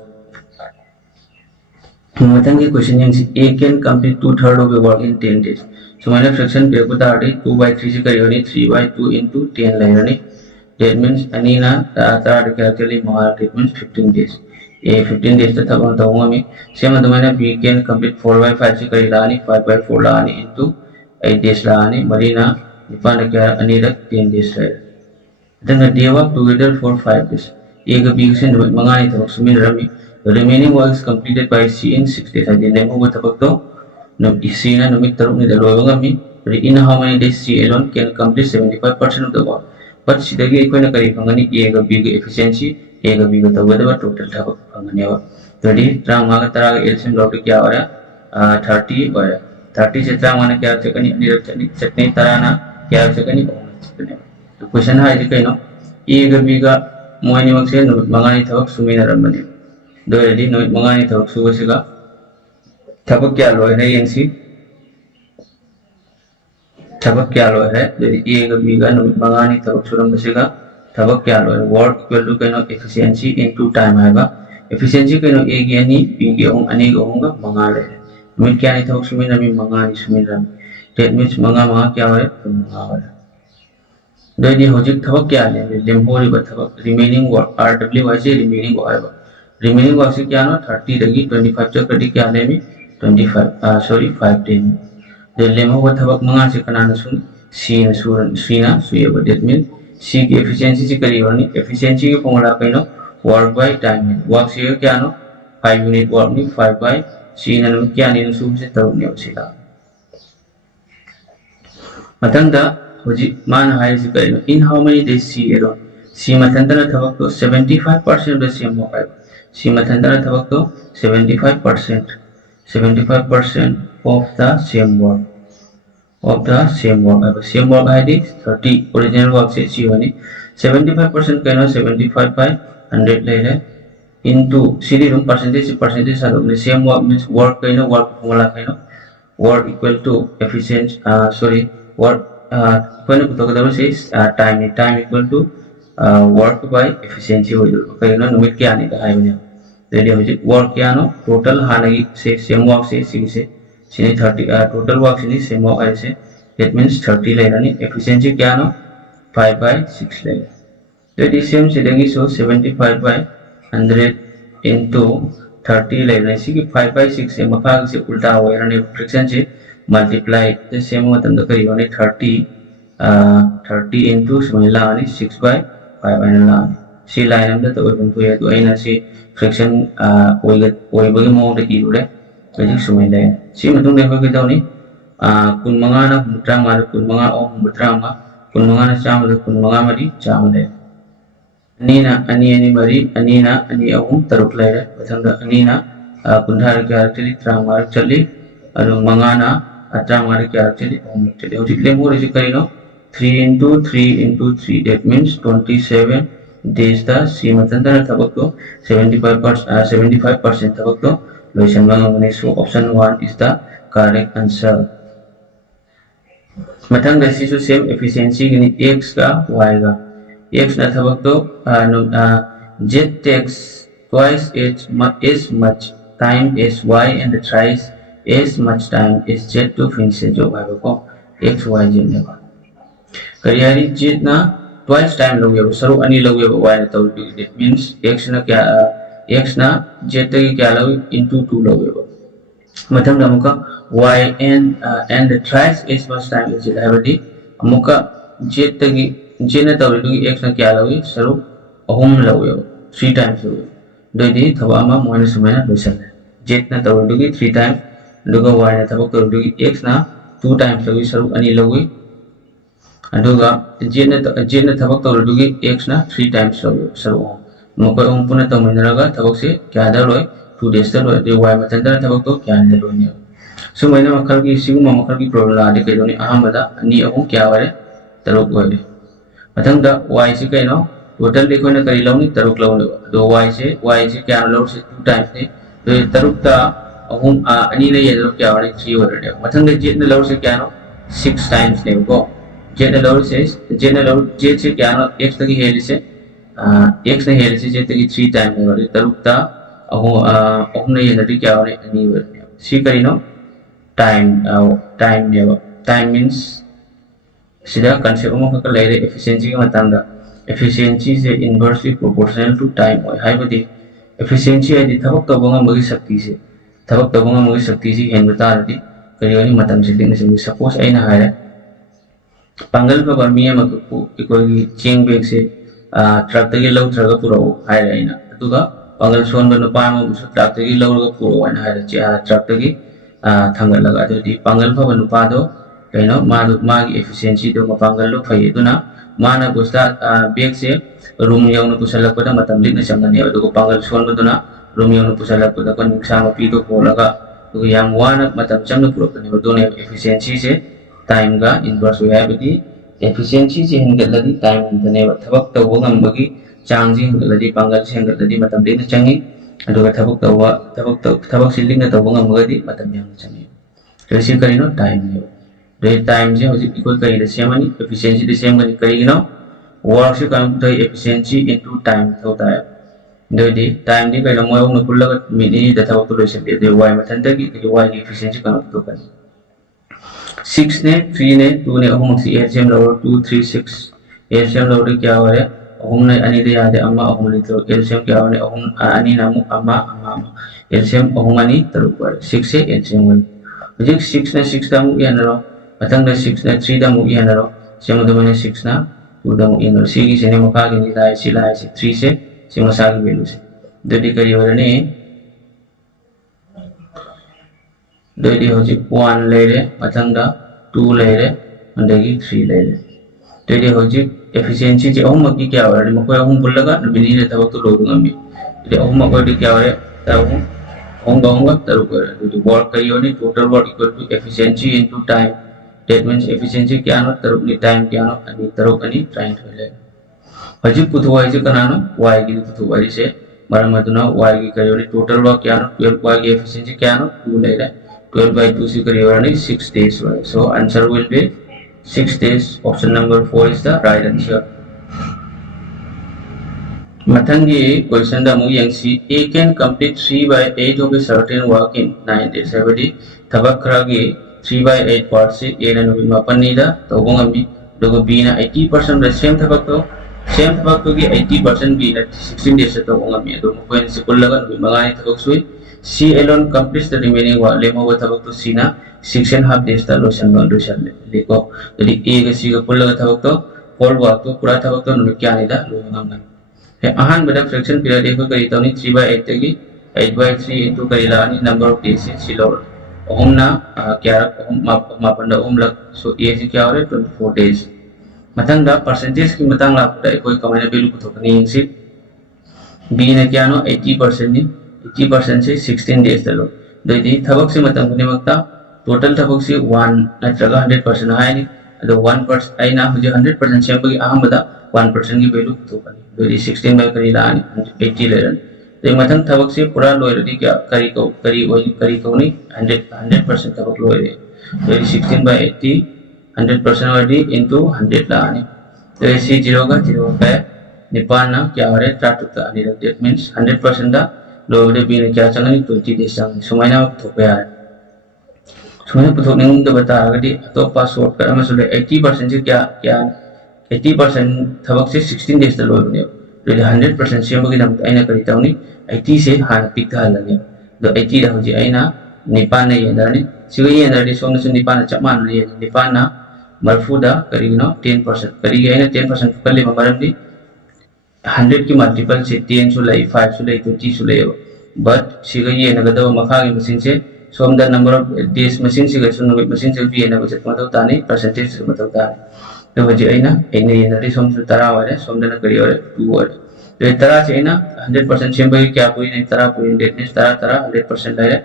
मतंग के question young A can complete 2/3 of a work in 10 days so मैंने फ्रैक्शन पे बता रही 2/3 से करी होनी 3/2 into 10 ले रहनी that means अनीना तार कैलकुलेट मार that means 15 days A 15 days तक तब होता हूँ मैं सेम तो मैंने B can complete 4/5 से करी लानी 5/4 लानी into 8 days लानी मरीना निपान क्या अनीरक 10 days रहे then they work together for 5 days A का B से मंगानी था सुमिन rummy the remaining work is completed by C in 6 days jadi demo buat apa tu num C ना नमित तरु ने दलो होगा मैं in how many days C alone can complete 75% of the work but सीधे के कोई ना करी फंगनी A का B का efficiency A का B का तो वह टोटल था फंगनी है jadi terang मांगा तरह का LCM लौट क्या हो रहा 30 हो रहा 30 से तरह माने क्या चकनी अनिरक चकनी तरह ना क्या चकनी तो क्वेश्चन है जी कहीं A का B का मोहनी वक्त से मंगानी था सुमिना रमनी दो रेडी मंगानी था सुबह से का थबक क्या लो है यंसी थबक क्या लो है यदि A का B का मंगानी था सुरम से का थबक क्या लो है वर्क इक्वल टू कहना एफिशिएंसी इनटू टाइम आएगा एफिशिएंसी कहना A की यानी B की होंग अनेक होंगा मंगा ले मिट क्या नहीं था सुमिना में मंगानी सुमिना that means मंगा क्या हो है तो मंगा हो है दो ये होजिक थबक क्या ले लेम्बोरी बथबक remaining work RWI से remaining work आएगा remaining work से क्या ना 30 लगी 25 तक कटी क्या ले में 5 day में the लेम्बो बथबक मंगा से कनाना सुन C ना सुये बट that means C की efficiency से करी वाली efficiency के फॉर्मूला पे ना work by time है work से क्या ना 5 unit work नहीं 5 by C ना क्या नहीं सुन से तरुण ने उसे ला मतंग दा होजी मान हाई से करें इन हाउ मेनी डेज सी एरो सी मथंतना थबक तो 75% द सेम हो सी मथंतना थबक तो 75% of the same work same work ID 30 original work से सी होनी 75% कहना 75 by 100 ले ले into सीधी रूम percentage सालों में same work means work कहना work फॉर्मूला कहना work equal to efficient work कहना कुछ तो कदम से time equal to work by efficiency हो जाएगा कहना नुमित क्या नहीं कहा है मैंने रेडी हो जाए work क्या नो total हाने से same work से 30 total work से same work ऐसे that means 30 ले रहा नहीं efficiency क्या नो 5 by 6 ले तो ये same से देंगे so 75 by 100 into 30 ले रहा इसी की 5 by 6 से मकान से उल्टा हुआ है ना फ्रिक्शन से multiply the same मतलब तो करीब होने 30 into समझ ला आने 6 by 5 आने ला आने सी लाइन हम तो वही तो ये तो आई ना सी फ्रिक्शन वही बगे मोड़ की उड़े jadi semuanya si matung deh bagi tahu nih kun mangana mutrang ada kun manga mutrang kun mangana cam ada kun manga mari cam deh ani mari ani taruk leh pasang dah anina kun hari kaya cili trang mari cili aduh mangana trang mari kaya cili cili uji lemur isi kali no 3 into 3 that means 27 days dah si matung dah tabak to 75% tabak to Loisan bangang so option 1 is the correct answer. Matang dasi so same efficiency gini x ka y ka. X na thabak to z takes twice as much time as y and thrice as much time as z to finish jo ba ko x y z ne ba. Kayari z na twice time loge ba saru ani loge ba y na taw it means x na kya x na z तक क्या लोगे into 2 लोगे मतलब नमुका y and thrice as much time as it have अमुका z तक z ने तब लोगे x ना क्या लोगे सरो अहम लोगे 3 times लोगे दो दी थवा मा मोने समय ना लोसन z ना तब लोगे 3 times लोगा y ने तब तब लोगे x ना 2 times लोगे सरो अनि लोगे अदुगा z ने तब तब लोगे x ना 3 times लोगे सरो मकोई पुनः तो मिनरगा तबक से क्या दर लोय 2 days दर लोय वाई मतन दर तबक तो क्या दर लोय ने सो मैंने मखल की सिगुमा मखल की प्रॉब्लम लादे के दोनी अहमदा अनि अहु क्या वाले तरुक लोय मतन द वाई से कइनो टोटल देखो ने करी लौनी तरुक लौने दो वाई से क्या लौ से 2 times ने तो तरुक ता अहु अनि ने ये दर क्या वाले 3 वाले ने मतन द जेट ने लौ से क्या नो 6 times ने को जेट ने लौ से क्या नो x तक हेली से x ने हेल से जेते की 3 टाइम है वाले तरुकता अहु ने ये नदी क्या वाले अनि वाले सी करी नो टाइम ने टाइम मींस सिदा कंसेप्ट में का ले एफिशिएंसी का मतलब दा एफिशिएंसी से इनवर्सली प्रोपोर्शनल टू टाइम है हाई बदी एफिशिएंसी है थबक तो बंगा मगी शक्ति से हेन बता रही करी वाली मतलब से दिन से सपोज आई ना है पंगल का बर्मिया में कोई चेंग बैग से ट्रक तगी लौ ट्रक पुरो हाय रहिना अदुगा पंगल सोन बनो पामो ट्रक तगी लौ रग पुरो हाय हाय ट्रक तगी थंगल लगा दि पंगल फा बनो पादो कइनो मागी एफिशिएंसी दो पंगल लो फै दुना माना गुस्ता बैग से रूम यौन पुसलक पदा मतम लिन संगने अदुगा पंगल सोन बदुना रूम यौन पुसलक पदा को निक्षा म पीदो कोलगा तो याम वाना मतम चंग पुरो कने दोने एफिशिएंसी से टाइम का इनवर्स हो है बदी एफिशिएंसी से हिंगलदी टाइम हिंगने थबक तो वो गंबगी चांगजी हिंगलदी पंगल से हिंगलदी मतलब दिन चंगी अदुगा थबक सिलिंग तो वो गंबगी मतलब यंग चंगी तो इसी करिनो टाइम ने दे टाइम से होजी इक्वल करी सेम अनि एफिशिएंसी दे सेम करी करिनो वर्क से काम तो एफिशिएंसी इनटू टाइम होता है दे टाइम दी कइनो मोय उन पुल्लगा मिनी द थबक तो लोसे दे वाई मथन तक की वाई की एफिशिएंसी काम तो करी 6 ने 3 ने 2 ने अहम से एचएम लोवर 2 3 6 एचएम लोवर क्या हो रहा है अहम ने अनि दे याद अम्मा अहम ने तो एचएम क्या हो रहा है अहम अनि नामु अम्मा एचएम अहम अनि तरुक पर 6 से एचएम वन मुझे 6 ने 6 दा मु यान रो अतंग ने 6 ने 3 दा मु यान रो सेम तो बने 6 ना 2 दा मु यान रो सी की से ने मका के नि लाए से 3 से सेम सा की वैल्यू से दो करी हो रहा है दो हो जी 1 ले रे अतंग दा 2 ले रे अंदगी 3 ले रे Jadi hojik efisiensi je ahum maki kya wara mako ahum bullaga nabini ne tabak to lodu ngami. Jadi ahum mako di kya wara ahum ahum taru kara. Jadi work kariyo ni total work equal to efficiency into time. That means efficiency kya no taru ni time kya no ani taru ani trying to le. Hojik putuwa je kanano y gi putuwa se marang maduna y gi kariyo ni total work kya no 12 y gi efficiency kya no 2 le. 12 by 2 se kariyo ni 6 days. So answer will be 6 days. Option number 4 is the right answer. Mathangi question da mu yang si A can complete 3 by 8 of a certain work in 9 days. Every thabak kragi 3 by 8 part se A na nubi mapan da tobong ambi dogo B na 80% the same thabak to gi 80% B na 16 days to tobong ambi do mu point se kullaga nubi magani thabak sui C alone completes the remaining work. Lemo go thabak to C na 6.5 days ta lotion liko. Jadi A ga C ga pulla ga thabak to whole work to pura thabak to nubi kya ni da lo ngam. Ahan bada fraction period ko kari tawni 3 by 8 tagi 8 by 3 into kari la ni number of days is silo. Ohum na kya mapan da lak so A si kya ore 24 days. Matang da percentage ki matang la da koi kamai na value puthok ni si B na kya no 80% ni 80% से 16 days तलो दही थबक से मतम कुने वक्ता total थबक से 1 नत्रगा 100% है नि अदो 1% आई ना हुजे 100% से बगी अहम बदा 1% की वैल्यू तो करी दही 16 बाय करी ला 80 ले रन दही मतम थबक से पूरा लोय रे क्या करी को नि 100% थबक लोय रे दही 16 बाय 80 100% वाली into 100 ला नि दही सी 0 का निपान ना क्या हो रे ट्राटुता अनि that means 100% दा लोग भी ने क्या चंगनी 20 days चंग सुमाइना थोपे यार सुमाइना पुथोने उनके बता अगदी तो पास शॉर्ट कर मैं सुले 80% से क्या 80% थबक से 16 days तक लोग ने तो 100% से हम किधम आइना करी ताऊनी 80 से हार पिता लगे तो 80 रहो जी आइना निपान नहीं है दानी सिगो ये दानी सोने से निपान चमान नहीं है निपान ना मरफूदा करी नो 10% करी गए ना 10% पहले मरम दी 100 की मल्टीपल से 10 सुले 5 सुले 20 सुले बट सिगा ये नगद मखा की मशीन से सोम the number of days machine से सुन मशीन से भी ना बचत मतलब ताने परसेंटेज से मतलब ताने तो वजह है ना इन ये नरी सोम से तरा वाले सोम द करी और 2 और तो तरा से ना 100% से भाई क्या पूरी नहीं तरा पूरी डेट मींस तरा 100% है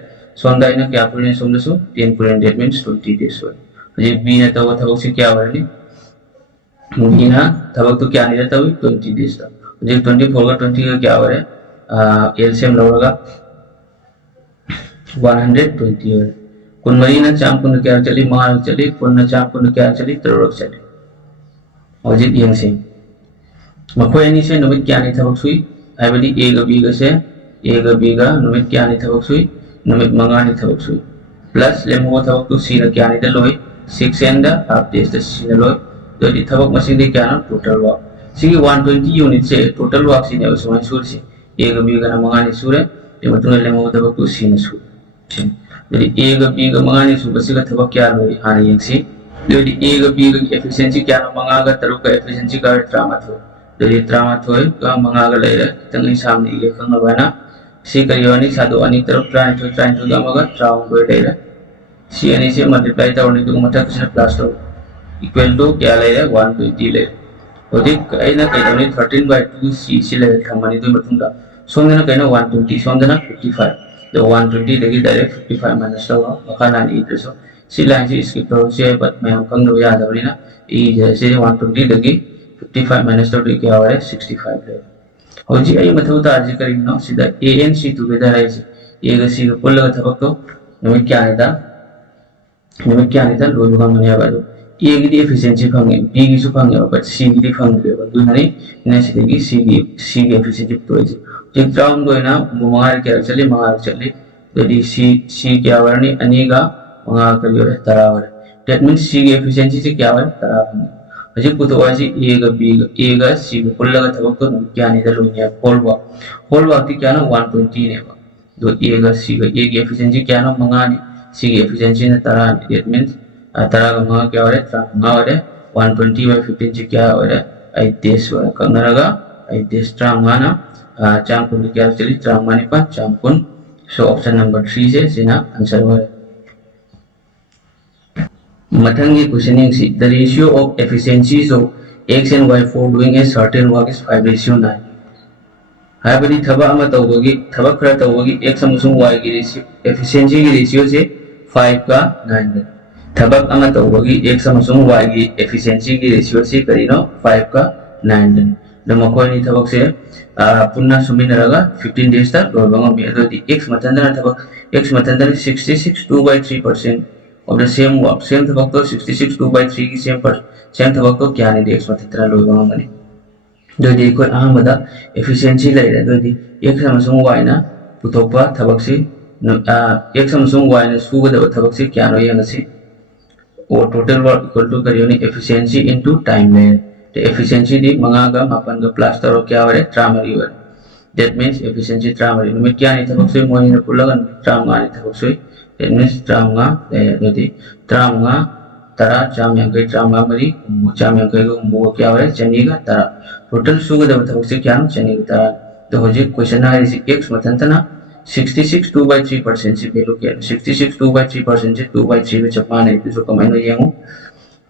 सोम द ना क्या पूरी नहीं सोम द सो 10 पूरी डेट मींस 20 डेज हो वजह बी ने तो वो से क्या वाले नहीं ना तब तो क्या नहीं रहता हुई 20 डेज तक जो 24 का 20 का क्या हो रहा है एलसीएम लगेगा 120 है कुन मरी ना चाम कुन क्या चली मार चली कुन ना चाम कुन क्या चली तरह चली और जित यंग से मकोई नहीं से नमित क्या नहीं था बक्सुई आई बड़ी ए ग बी का नमित क्या नहीं था बक्सुई नमित मंगा नहीं था बक्सुई प्लस लेमो था बक्सु सी ना क्या नहीं था लोई 6 एंड हाफ डेज द सी ना लोई तो ये था बक मशीन दे क्या ना टोटल वर्क सिगी 120 यूनिट से टोटल वर्क सी ने उसमें सूर से एक बी का मंगानी सूर है ये मतलब लेमो तबक तो सी ने सूर यदि एक बी का मंगानी सूर बस का तबक क्या लोई हां ये सी यदि एक बी का एफिशिएंसी क्या मंगा का तरु का एफिशिएंसी का ट्रामत हो यदि ट्रामत हो का मंगा का ले तंग सामने ये खंग बना सी करियोनी सादो अनि तरफ ट्राइन टू का मगा ट्राउन को ले सी अनि से मल्टीप्लाई तौरनी तो मथा से प्लस तो इक्वल टू क्या ले 120 ले Odik aina kai doni 13 by 2 c sila thamani do matunda somdana kaina 120 somdana 55 the 120 lagi direct 55 minus to makana ni so si line si skip to se but मैं kang do याद आवरी ना e जैसे 120 लगी 55 minus to क्या हो रहा है 65 ले और जी आई मतलब तो आज करेंगे ना सीधा a and c together है a का c का पुल लगा था तो नमित क्या नहीं था लोग का मने आवाज़ A की efficiency फंगे B की सु फंगे और C की फंगे और दूसरा नहीं इन्हें सीधे C की efficiency तो है जब ट्राउन को है ना मंगार चले तो डी C क्या हो रहा है अनेका मंगार करी और तरा हो रहा है that means C की efficiency से क्या हो रहा है तरा फंगे जब कुछ वाला सी A का C को पुल लगा था तो क्या नहीं था लोग यहाँ whole work की क्या ना 120 ने तो A का C की efficiency क्या ना मंगानी C की efficiency ने तरा that means तरा का मंगा क्या हो रहा है तरा मंगा हो रहा है 120 by 15 से क्या हो रहा है 8 days हो रहा है कब नरेगा 8 days तरा मंगाना चांकुन क्या चली तरा मंगाने पर चांकुन so option number 3 से सीना आंसर हो रहा है मथंगी क्वेश्चनिंग सी the ratio of efficiencies of x and y for doing a certain work is 5:9 हाइबदी थबक अमा तौबगी थबक खरा तौबगी x अमसुंग y की रेशियो एफिशिएंसी की रेशियो से 5 का 9 थबक अमा तौबगी x अमसुंग y की एफिशिएंसी की रेशियो से करीनो 5 का 9 दमकोनी थबक से पुन्ना सुमिनरगा 15 days तक लोबंग में अदोदी x मतंदना थबक x मतंदना 66 2/3% of the same work same थबक तो 66 2/3 की same थबक तो क्या नहीं x मतंदना लोबंग में दोदी कोई अहमदा एफिशिएंसी लेरे दोदी x अमसुंग y ना पुतोपा थबक से x अमसुंग y ना सुगदब थबक से क्या नो यंगसी और टोटल वर्क इक्वल टू करियोनी एफिशिएंसी इनटू टाइम ले the efficiency di mangaga mapan ga plaster or kya ware tramari ware that means efficiency tramari numit kya ni thabak soi moi na pulagan tramga ni thabak soi that means tramga dodi tramga tara cham yang kai tramga mari cham yang kai go kya ware chani ga tara total suga da thabak se kya no chani ga tara to hoji question na is x matantana 66 2/3% से value क्या 66 2/3% से 2/3 में चपान है तो कमाई no ये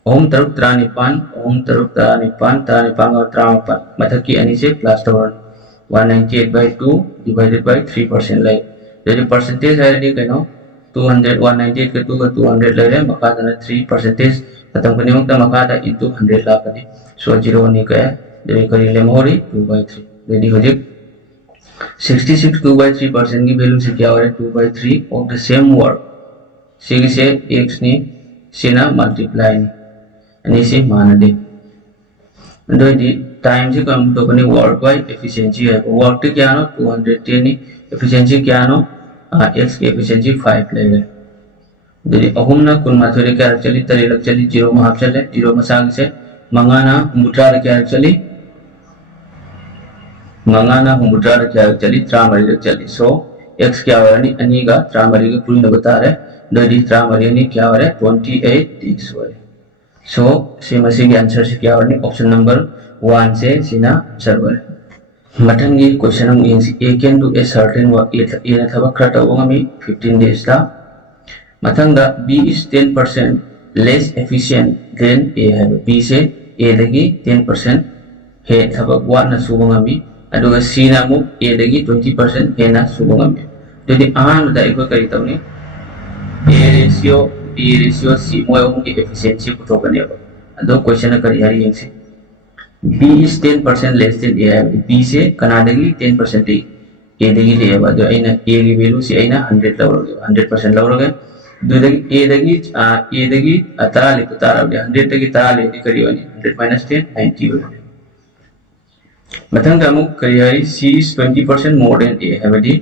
ओम तरफ त्रानिपान ओम तरफ त्रानिपान और त्रामपान मतलब कि यानी से plus tower 198/2 divided by 3% like यदि परसेंटेज है यदि कहनो 200 198 के 2 का 200 ले रहे मका दना 3% खत्म करने वक्त मका दा into 100 ला करने सो 0 नहीं कहे यदि करी ले मोरी 2/3 यदि हो जाए 66 2/3% की वैल्यू से क्या हो रहा है 2/3 of the same work से x ने सेना मल्टीप्लाई अनि से मान दे दोदी टाइम से कम तो बने वर्क बाय एफिशिएंसी है वर्क तो क्या नो 210 नि एफिशिएंसी क्या नो x की एफिशिएंसी 5 ले दोदी अहुम ना कुल माथोरे क्या चली तरे लग चली 0 में हाफ चले 0 में साग से मंगाना मुद्रा क्या चली मंगाना मुद्रा क्या चली त्रामरी लग चली सो x क्या हो रहा है अनि का त्रामरी का पूर्ण बता रहे दोदी त्रामरी ने क्या हो रहा है 28 days हो रहा है सो सेम से की आंसर से क्या हो रहा है ऑप्शन नंबर 1 से सीना आंसर हो रहा है मथंगी क्वेश्चन हम A can do a certain work ए ना थबक खरा तबोगा मी 15 days दा मथंगा b is 10% less efficient than a है b से a दगी 10% है थबक वा ना सुबोगा मी अदुगा c ना मु a दगी 20% है ना सुबोगा मी दोदी आहान दा इको करी तबनी A ratio, B ratio, C मोय होंगे efficiency को तो करने वाला अदो क्वेश्चन कर यार ये से B is 10% less than A है B से कनाडगी 10% A देगी ले अब अदो आइना A की वैल्यू से आइना 100 लवरोगे 100% लवरोगे दो देगी A देगी अतारा ले तो तारा ले 100 देगी तारा ले करियो नहीं 100 minus 10 90 हो मतलब कामु करियारी C is 20% more than A है बड़ी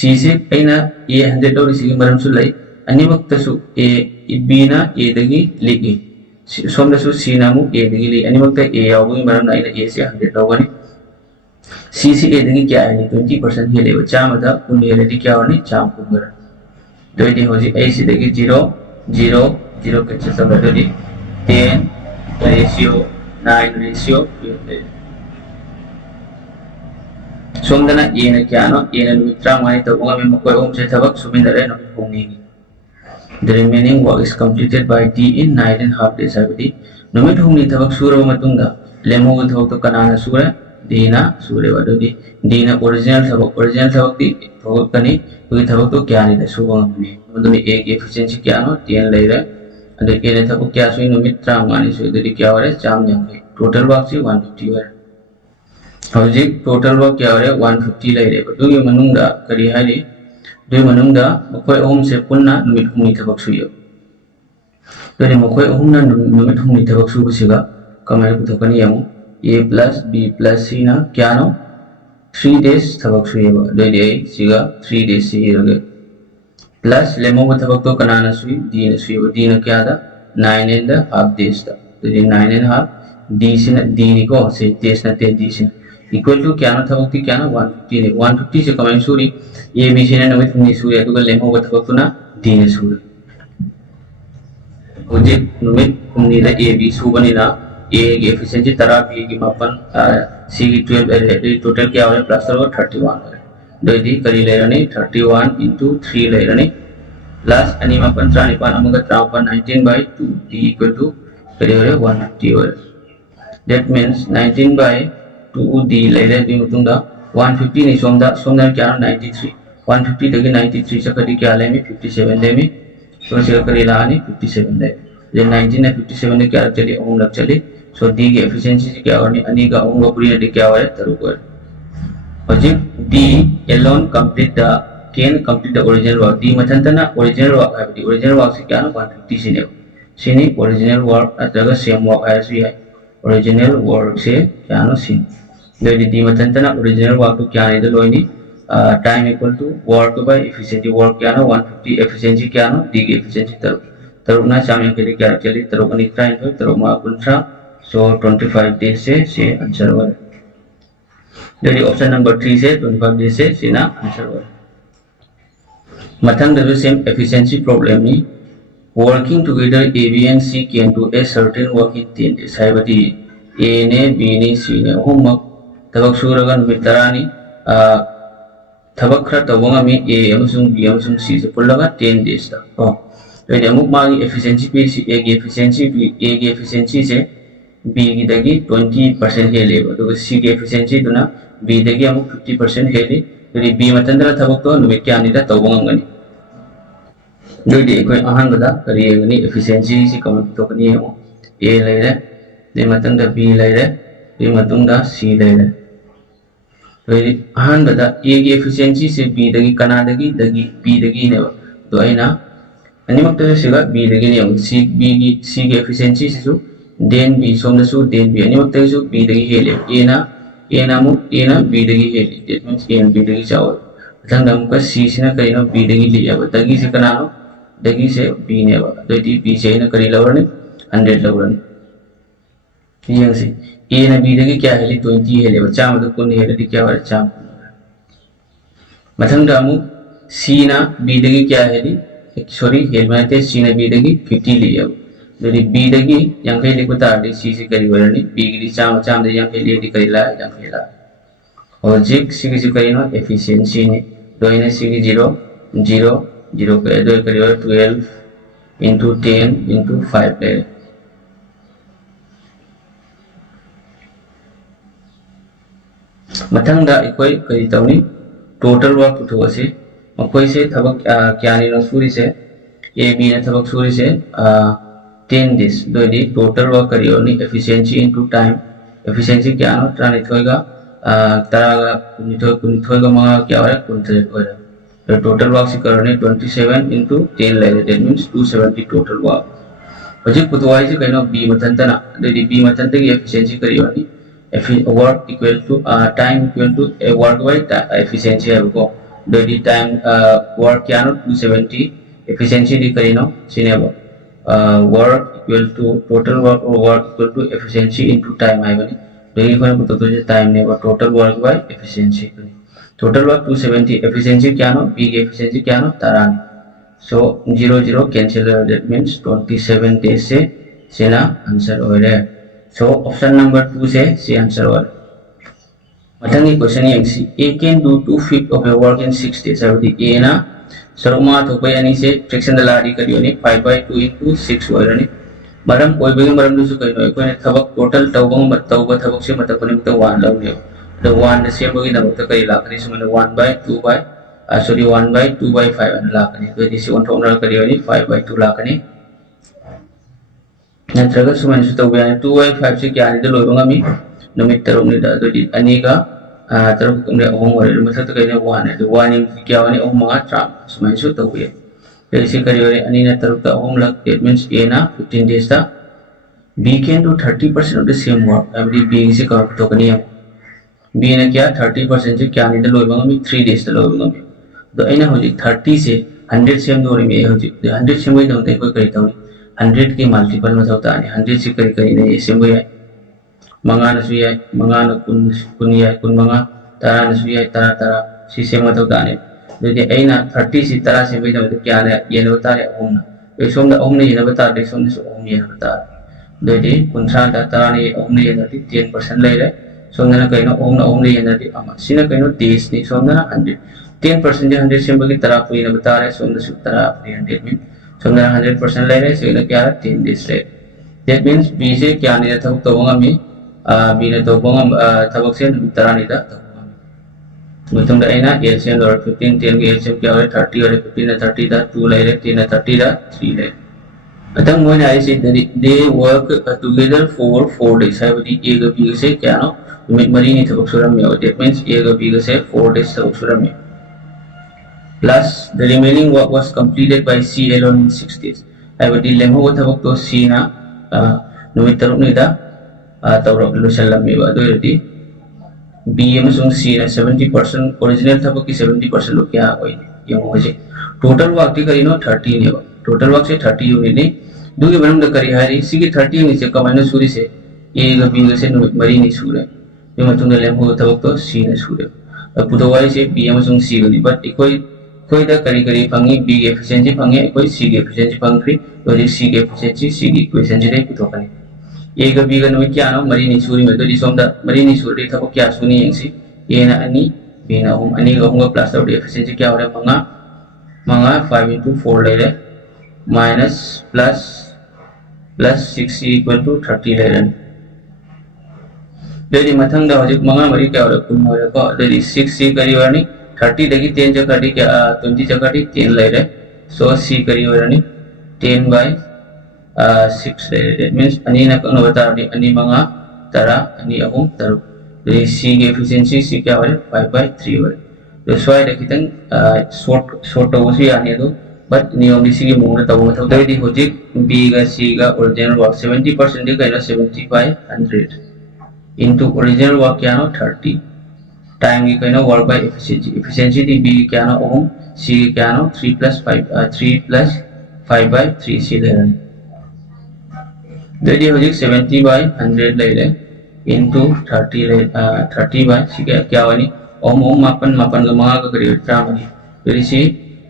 C से आइना A 100 और इसी के बारे में सुलाई अन्य वक्त सु A B ना A दगी लिखी सोम दसु C नामु A दगी लिखी अन्य वक्त A आओगे मरम ना A से 100 लोगों ने C से A दगी क्या है 20% ये ले बच्चा मतलब उन्हें रेडी क्या होनी चाम कुमर तो ये हो जी A से दगी 0 0 0 के चलता है तो 10 ratio 9 ratio सोम दना A ना क्या नो A ना मित्रा माने तो वो हमें कोई ओम से थबक सुमिंदर है ना होंगी The remaining work is completed by D in 9.5 days. Abadi, numit humni thabak sura matunga. Lemo thabak to kanana sura. D na sura wado di. D na original thabak di thabak kani. Kui thabak to kya ni da suba हमने. मतलब एक efficiency क्या no 10 ले रहे. अगर ये ने thabak क्या सुई numit त्राम गानी सुई तो क्या हो रहा है चाम जाएंगे. Total work से 150 हो रहा है. और जी total work क्या हो रहा है 150 ले रहे. तो ये मनुंगा करी है ली. दो मनुंगा मकोई ओम से पुन्ना नुमित हुमी थबक सुयो तो ने मकोई ओम ना नुमित हुमी थबक सुयो बसेगा कमेर को थकनी यमु A plus B plus C ना क्या नो 3 days थबक सुयो दो दे सिगा 3 days से रगे प्लस लेमो को थबक तो कनाना सुई D ने सुयो D ने क्या था 9.5 days था तो ये 9.5 D से न D ने को से days न ते D से इक्वल टू क्या ना थबक थी क्या ना 150 ने 150 से कमेंट सूरी ये भी से नमित हुमी सूर्य तो लेमो को थबक तो ना D ने सूर्य मुझे नुमित हुमी दा A B सूबनी ना A की एफिशिएंसी तरह B की मापन C की 12 टोटल क्या हो रहा है प्लस तो 31 हो रहा है दो दी करी ले रहे 31 into 3 ले रहे प्लस अनि मापन त्रानिपान अमगा त्रापन 19/2 D equal to करी हो रहा है 150 हो रहा है that means 19 by 2d later di matungda 150 ni somda kya 93 150 dagi 93 sakadi kya lemi 57 lemi so sila kari laani 57 lemi then 19 na 57 ne kya chali ohum lak chali so d की efficiency kya होनी ani का ohum का पूरी D क्या है तरु को Object D alone complete the can complete the original work. D matantana original work है the original work से क्या ना 150 से नहीं sini original work अतः same work है ऐसी है original work से क्या ना sin jadi D matantana original work तो क्या है तो लोग नहीं time equal to work by efficiency work क्या ना 150 efficiency क्या ना D की efficiency तरु ना चाहे के लिए क्या चली तरु का निकला है तरु माँ कुंठा so 25 days से आंसर हुआ jadi option number 3 से 25 days से सीना आंसर हुआ मथंग the same efficiency problem में working together A B and C can do a certain work in 10 days है बती A ने B ने C ने होमवर्क तबक सूरगन मित्रानी तबक खरा तबोंगा में A अमसुंग B अमसुंग C से पुल्लगा 10 days तक jadi अमुक मागी efficiency पे A की efficiency से B की दगी 20% है लेबो तो C की efficiency तो ना B दगी अमुक 50% है ले jadi B मतंदरा तबक तो नुमित क्या निता तबोंगा गनी jadi कोई आहान बता करिए गनी efficiency से कम तो कनी है A ले रहे दे मतंदा B ले रहे दे मतंदा C ले रहे jadi आहान बता A की efficiency से B दगी कना दगी B दगी ने तो आई ना अनि मक्तसे सिगा B दगी ने C की efficiency से जो den B somda su den B ani waktu itu B dagi hele A na B dagi hele that means A na B dagi chawal thang dam ka C sina kari no B dagi liya ba dagi se kana no dagi se B ne ba jadi B se na kari lawar ne 100 lawar ne yang se A na B dagi kya hele 20 hele ba cham to kun hele di kya ba cham mathang damu C na B dagi kya hele sorry hele mate C na B dagi 50 liya jadi B dagi yang kaya liku tadi C si kari warani B di cam de yang kaya di kari la yang kaya la object C ki kari no efficiency ni do ini C ki 0 kaya do kari war 12 into 10 into 5 le mathang da ikoi kari tahu ni total work putu wasi makoi se thabak kya ni no suri se A B ne thabak suri se 10 days तो ये total work करियो नहीं efficiency into time efficiency क्या ना trans होएगा तारा कुनिथोएगा मंगा क्या हो रहा है कुंतले होएगा तो total work से करने 27 into 10 ले that means 270 total work वजह पुतवाई से कहना B मतंता ना तो ये B मतंते की efficiency करियो नहीं work equal to time equal to work by efficiency है वो तो ये time work क्या ना 270 efficiency दी करी ना सीने वो work equal to total work or work equal to efficiency into time है बनी देखिए कौन कुछ तो जो time ने वो total work by efficiency बनी total work 270 efficiency क्या नो B की efficiency क्या no तारानी so 0 cancel that means 27 days से ना आंसर हो रहा है so option number 2 से आंसर हो रहा है मतंगी क्वेश्चन ये सी A can do 2/5 of a work in 6 days अवधि A ना सरुमा तो कोई यानी से फ्रैक्शन दलाड़ी करियो नहीं 5/2 into 6 हो रहा नहीं मरम कोई भी मरम दूसरे कहीं कोई ने थबक टोटल तवबंग तवबा थबक से मतलब कोई तो 1 लाव नहीं तो 1 से बगी ना तो कई लाख नहीं सुमने 1/2/5 लाख नहीं तो जिसे 1 टोटल करियो नहीं 5/2 लाख नहीं नंतर का सुमने सुतो बयान 2/5 से क्या नहीं तो लोगों में नमित तरह में तो अनेका तरह के ओम और मतलब तो कहने 1 है तो 1 क्या वाले ओम मंगा ट्राम सुमने सुतो बयान तो इसे करियो रे अनी ना तरह का ओम लग that means A ना 15 days था B can do 30% of the same work अभी B से कर तो करनी है B ने क्या 30% से क्या नहीं तो लोग में 3 days तो लोग में तो ऐना हो जी 30 से 100 सेम दो रही में हो जी 100 सेम वही तो होते कोई करता हूँ 100 के मल्टीपल में होता है 100 से करी नहीं सेम वही है मंगा नसुई है मंगा न कुन है कुन मंगा तारा नसुई है तारा सी सेम होता है jadi aina 30 si tara se bai da kya ne ye ne bata re om na e som da om ne ye ne bata de som ne so om ye ne bata jadi kunsa da tara ne om ne ye ne 10% lai re som na kai no om ne ye ne di ama sina kai no 30 ni som na 100 10% je 100 se bai tara pu ye ne bata re som ne su tara pu 100 min som na 100% lai re se ne kya 10 days le that means b se kya ne tha to nga mi bina to bong tabak se numit tarani da mutung da ina LCM or 15 10 ke LCM kya hoye 30 or 15 na 30 da 2 lai re 10 na 30 da 3 lai atang mo na ise they work together for 4 days hai badi a ga b se kya no numit mari ni tabak suram me that means a ga b se 4 days tabak suram me plus the remaining work was completed by C alone in 6 days hai badi lemho tabak to C na numit taruk ni da tawrak lusalam me ba do ready B अमसुंग C ना 70% original था कि 70% लोग क्या होई ये मुझे total work की करी नो 30 ने टोटल वर्क से 30 यूनिट ने दुगे बनम द करी हारी C की 30 यूनिट से कमाइनो सूरी से A का B से मरी नहीं सूरे ये मतुंग द लेम हो तब तो C ने सूरे अब पुतवाई से B अमसुंग C गनी बट कोई द करी फंगी B के एफिशिएंसी फंगे कोई C के एफिशिएंसी फंगी तो ये C के एफिशिएंसी C की इक्वेशन जे पुतोकनी A ga B ga no kya no mari ni suri me to di som da mari ni suri tha ko kya suni yang si A na ani B na ani ga ga plus da efficiency kya hore manga 5 into 4 le le minus plus 6 equal to 30 le le jadi mathang da hojik manga mari kya hore kun hore ko jadi 6 c kari warni 30 dagi 10 ja kadi kya 20 ja kadi 10 le le so c kari warni 10 by 6 that means ani na kung bata di ani mga tara ani ahong taru jadi C के efficiency C क्या वाले 5 by 3 वाले that's why dah kita short tahu sih ani itu but नियम di C के मुंगना tahu मतलब तो यदि होजिक B का C का original work 70% dia kena 7500 into original work क्या ना 30 time की kena work by efficiency di B क्या ना ahong C क्या ना 3 plus 5 by 3 C ले रहे jadi होजिक 70 by 100 ले ले into 30 ले 30 by क्या वाली ओम मापन का mga का करीब ट्रामनी jadi si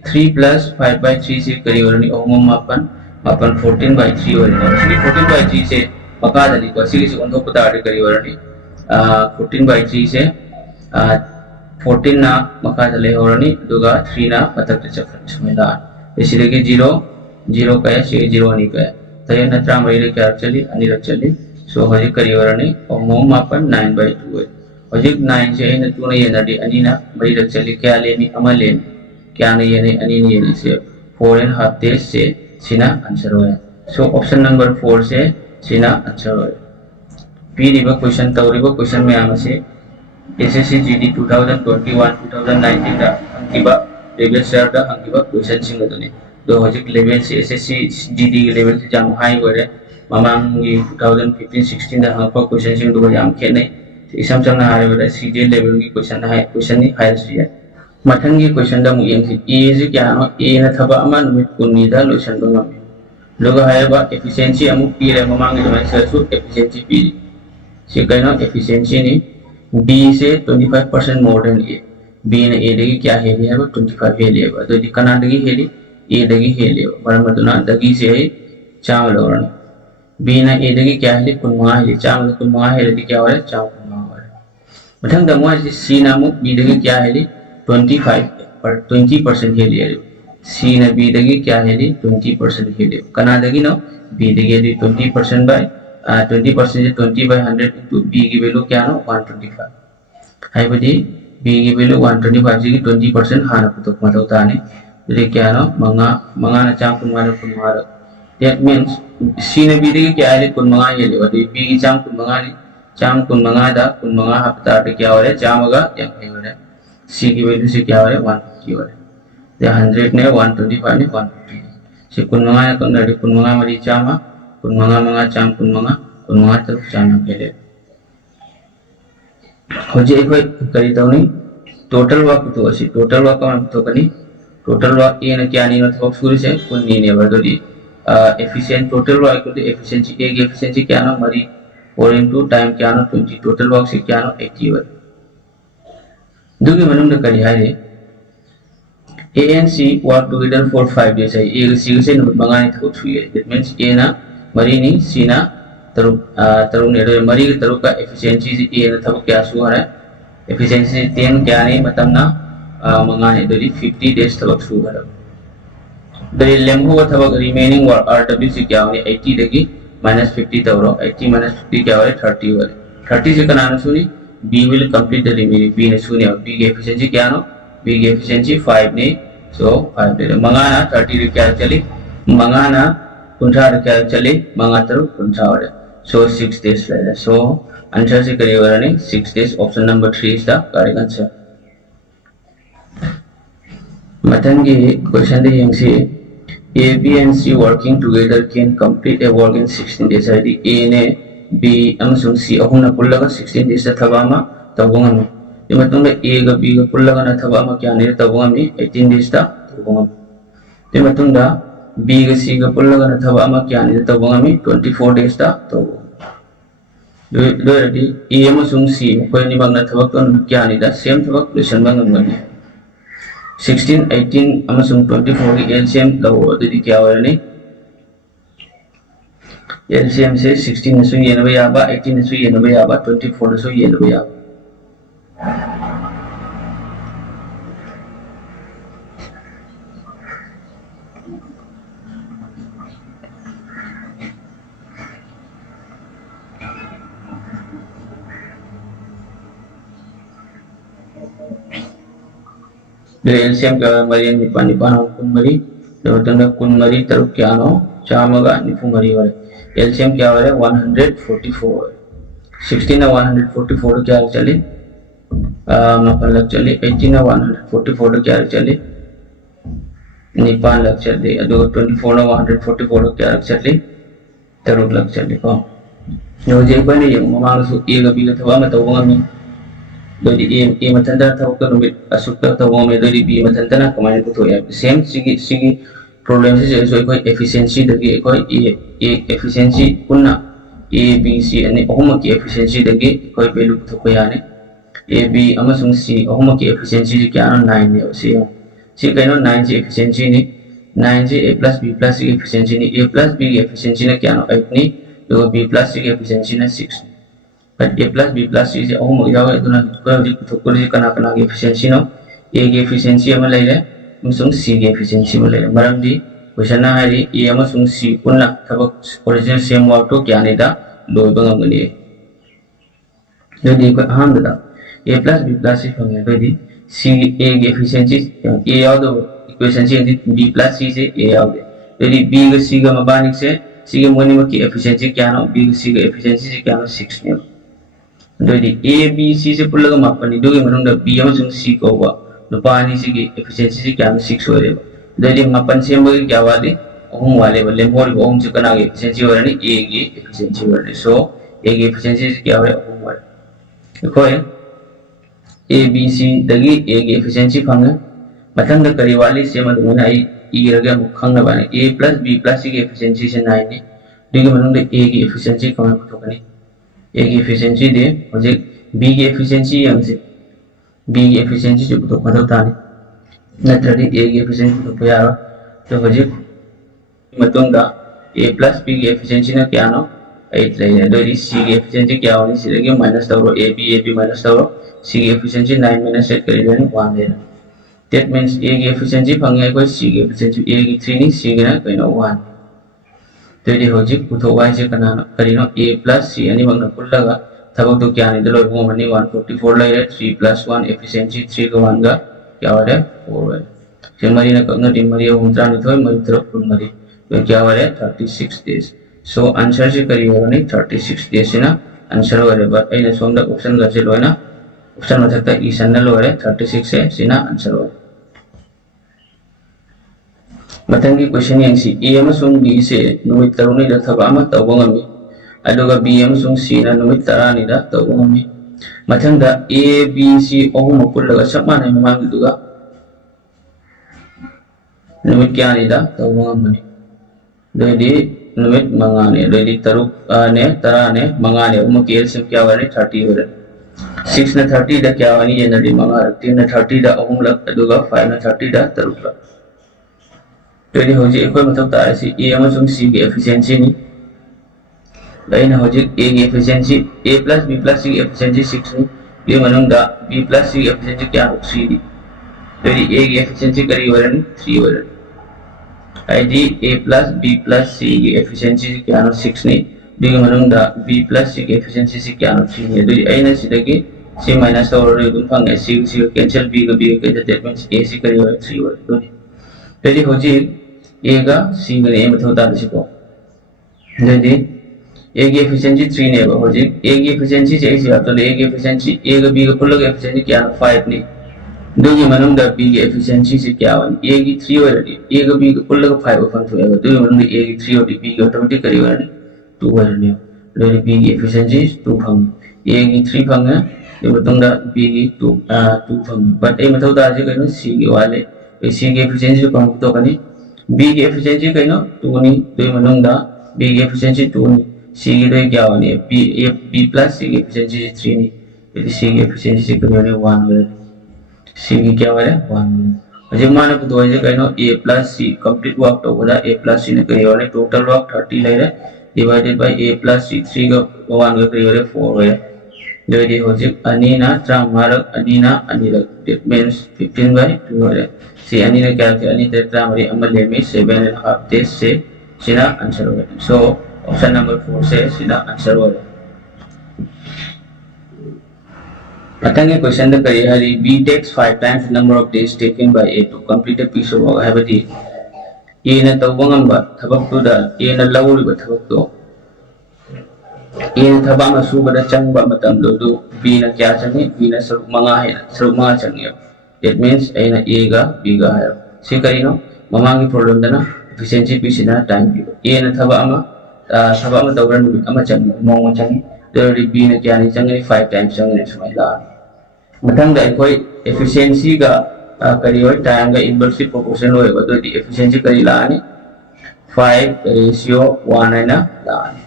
3 plus 5 by 3 से करीब वाली ओम मापन 14 by 3 वाली si 14 by 3 से मका दली को si से उनको पता आदि करीब वाली 14 by 3 से 14 ना मका दले वाली दुगा 3 ना पता चक्कर समझदा इसी लगे 0 का है 0 नहीं का तय न ट्रामरी क्या चली अनि चली so hoji kari warani omom mapan 9 by 2 hoji 9 se na 2 na yena di ani na mari rak chali kya le ni amalen kya na yene ani ni yene se 4.5 days se sina answer hoya so option number 4 se sina answer hoya p riba question tawriba question me amase SSC GD 2021 2019 da ankiba level share da ankiba question sing adone do hoji level se SSC GD level se jam high gore mamangi 2015-16 dah apa question sing dua jam kene isam chang na hari pada CJ level ki question ni high sih mathang ki question da mu yang si e je kya no e na thaba ama numit kunni da solution do ngam loga hai ba efficiency amu p re mamangi do answer su efficiency p si kai no efficiency ni b se 25% more than a b na a degi kya hai ba 25 hai le ba to di kana degi heli a degi heli ba maduna degi se cham lo ran B na A dagi क्या है कुन महा है चाम कुन महा है दगी क्या हो रहा है चाम कुन महा हो रहा है मथंग दमुआ C ना मु B दगी क्या है 20% है ले C ना B दगी क्या है 20% है ले कना दगी नो B दगी 20% by 20% से 20 by 100 into B की वैल्यू क्या नो 125 है बदी B की वैल्यू 125 जी की 20% हाना पुतक मतलब होता है ये क्या नो मंगा ना चाम कुन महा that means C na B dagi kya hai kun manga ye le B ki cham kun manga da kun manga hapta de kya ho raha hai cham hoga yang hai ho raha hai C की value से क्या हो रहा है 150 हो रहा है 100 ने 125 ने 150 से kun manga ya kan dari kun manga mari chama kun manga cham kun manga तो cham के लिए हो जे कोई करी तो नहीं टोटल वर्क तो ऐसी टोटल वर्क का तो कनी टोटल वर्क ये ना क्या नहीं ना तो सूर्य से kun नहीं ने बदली efficient total work equal to efficiency A की efficiency क्या ना मरी 4 into time क्या ना 20 total work से क्या ना 80 वर दूसरे मनों ने करी है A and C work together for 5 days है A C से मंगाने तक कुछ हुई है that means A ना मरी नहीं C ना तरु ने मरी के तरु का efficiency से A ना तब क्या सुहा है efficiency से 10 क्या नहीं मतलब ना मंगाने तो 50 days तब सुहा है dari lemhu अथवा remaining work RW से क्या होगा 80 देगी -50 तवरो 80 - 50 क्या होगा 30 होगा 30 से कनाना सुनी b will complete the remaining b ने सुनी और b की efficiency क्या नो b की efficiency 5 ने so 5 दे मंगाना 30 रे क्या चली मंगाना कुंठा रे क्या चली मंगा तरु कुंठा वाले so 6 days later so answer से करिएगा नहीं 6 days option number 3 is the correct answer मथंगी क्वेश्चन दे यंगसी A, B and C working together can complete a work in 16 days. Adi A ne B amasung C ahum na pullaga 16 days thabama tabungami. Di matungda A ga B ga pullaga na thabama kya nira tabungami 18 days ta tabungami. Di matungda B ga C ga pullaga na thabama kya nira tabungami 24 days ta tabungami. Do adi A amasung C koy ni bang na thabak ton kya nira same thabak lesson bang ngani. 16, 18 amasung 24 की LCM लो तो दी क्या हो रहा है LCM से 16 नसु ये नबे आबा 18 नसु ये नबे आबा 24 नसु ये नबे आबा dari LCM ke marian nipan kun mari tanda kun mari taruk kya no chamaga nipu mari wale LCM kya wale 144 16 na 144 kya chale mapan lag chale 18 na 144 kya chale nipan lag chale ado 24 na 144 kya chale taruk lag chale ko yo je pa ni yung mamang su e ga bi ga thawa ma tawang Dodi A matanda tahu kan umit asukta tahu umit dodi B matanda na kemarin kutu ya same sigi problem sih so ikoi efficiency dagi ikoi A efficiency punna A B C ani ohuma ki efficiency dagi ikoi value kutu ko yani A B amasung C ohuma ki efficiency kya no 9 ne C kaino 9 ji efficiency ni 9 ji A plus B plus C efficiency ni A plus B efficiency na kya no 8 ni do B plus C efficiency na 6 but A plus B plus C से ohum यावे तो ना थोड़ी सी कना की efficiency no A की efficiency हमें ले ले मुसुंग C की efficiency में ले ले मरम दी क्वेश्चन ना है री A मुसुंग C पुन्ना थबक original same work तो क्या नहीं था दो बंगम गनी जो दी को हम बता A plus B plus C fungi तो दी C A की efficiency A याव तो equation से B plus C से A याव दे तो दी B का C का मबानिक से C के मोनी में की efficiency क्या ना B का C का efficiency से क्या ना 6 ने Jadi A, B, C से पुल्ला मापन नि दोगे मनुंग दा B अमसुंग C को हुआ नुपानी से की efficiency से क्या 6 हो रहे jadi मापन से हम क्या वाले ohum वाले वाले मोर ohum से कना की efficiency हो रही A की efficiency हो रही so A की efficiency से क्या हो रहा ohum वाले देखो ये A, B, C दगी A की efficiency फंगे मतंग दा करी वाले से मनुंग ना E रगे मुखंग ना बने A plus B plus C की efficiency से 9 ने दोगे मनुंग दा A की efficiency कौन कुछ करनी A की efficiency दे मुझे B की efficiency yang से B की efficiency जो तो मतलब था नहीं नत्रदी A की efficiency तो क्या रहा तो मुझे मतों दा A plus B की efficiency ना क्या ना 8 ले जाए तो ये C की efficiency क्या होनी C लगे minus तवरो AB minus तवरो C की efficiency 9 minus 8 करेगा नहीं 1 ले that means A की efficiency फंगे कोई C की efficiency A की 3 नहीं C की ना कोई ना 1 jadi hojik puto wajib kena karino A plus C ani bang nakul laga thabak to kya ni dalo bunga mani 144 laga 3 plus 1 efficiency 3 ka 1 ga kya wale 4 wale semari na kagna di mari umtra ni thoi mari tro kun mari to kya wale 36 days so answer se kari hoga ni 36 days na answer wale ba ai na som da option ga se loina option ma thakta e san na lo wale 36 se sina answer wale Matangi question yang si A amasung B se numit taruni da thaba ama tawangami aduga B amasung C na numit tarani da tawangami matangda A B C ohum pullaga sapmane mamang duga numit kya ni da tawangami jadi numit mangane jadi taruk ne tarane mangane umma KL sim kya wani 30 wale 6 na 30 da kya wani ye nadi manga 3 na 30 da ohum lag aduga 5 na 30 da taruk lag jadi hojik ikoi मतलब तारे सी A अमसुंग C की efficiency ni lain hojik A की efficiency A plus B plus C की efficiency 6 ni ये मनों दा B plus C की efficiency क्या हो 3 दी jadi A की efficiency करी वरन 3 वरन ID A plus B plus C की efficiency क्या हो 6 ni दुगी मनुंगदा b plus c की efficiency से क्या नो 3 है दुगी a ना सिदगी c minus तौर दुम फंगे c cancel b का b का that means a c करी और 3 और दुगी दुगी होजी a का c का a मतलब होता है इसको दुगी a की efficiency 3 ने हो जी a की efficiency से ऐसी आता है a की efficiency a का b का पुल का efficiency क्या नो 5 ने दुगी मनुंगदा b की efficiency से क्या वन a की 3 और a का b का पुल का 5 फंक्शन होगा दुगी मनुंगदा a की 3 और b का ऑटोमेटिक करी और 2 और ने दुगी b की efficiency 2 फंग a की 3 फंग है ये मनुंगदा b की 2 फंग बट a मतलब होता है जो कहने c के वाले c की efficiency को हम तो कहने b की efficiency कहने 2 नहीं दुगी मनुंगदा b की efficiency 2 नहीं c की तो क्या होनी है b plus c की efficiency 3 नहीं यदि c की efficiency से करी होने 1 हो C की क्या वाले 1 जब माने को तो ऐसे कहनो a plus c complete work तो होगा a plus c ने करी होने total work 30 ले रहे divided by a plus c 3 का 1 का करी होने 4 है जो ये हो जी अनीना ट्रामारक अनीना अनीरक that means 15 by 2 है c अनीना क्या है अनीना ट्रामारी अमल ले में 7.5 days से सीधा आंसर होगा so option number 4 से सीधा आंसर होगा Matangin question the kari hari B takes 5 times the number of days taken by A to complete a piece of work. Have a D. A na tawbangan ba thabak to da A na lawul ba thabak to A na thabang asu ba da chang ba matam do B na kya changi B na saruk mga changi. That means A na A ga B ga hai. Si kari no mamangi problem da na efficiency piece na time B. A na thaba ama tawran ama changi mong changi. There B na kya ni changi 5 times changi na sumay la. Matang कोई efficiency का करी हुई time का inversely proportional होएगा तो दी efficiency करी लाने 5 ratio 1 है ना लाने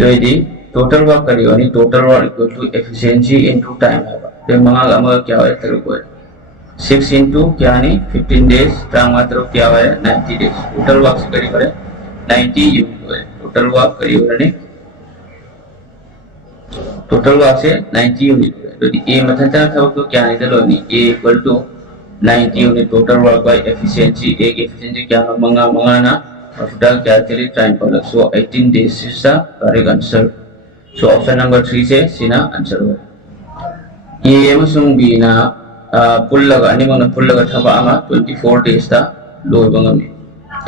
जो दी total work करी होनी total work equal to efficiency into time है तो मंगा का क्या होगा तेरे को 6 into क्या नहीं 15 days टाइम मात्र क्या होगा 90 days total work से करी करे 90 unit होगा total work करी होने total work से 90 unit तो A मतलब था तो क्या नहीं था Loni A equal to 90 unit total work by efficiency A की efficiency क्या है मंगा ना और फिर क्या चली टाइम पर so 18 days is the correct answer so option number 3 से सीना आंसर होगा A मसूंग B ना पुल लगा नहीं मना पुल लगा था बामा 24 days था लोग बंगमी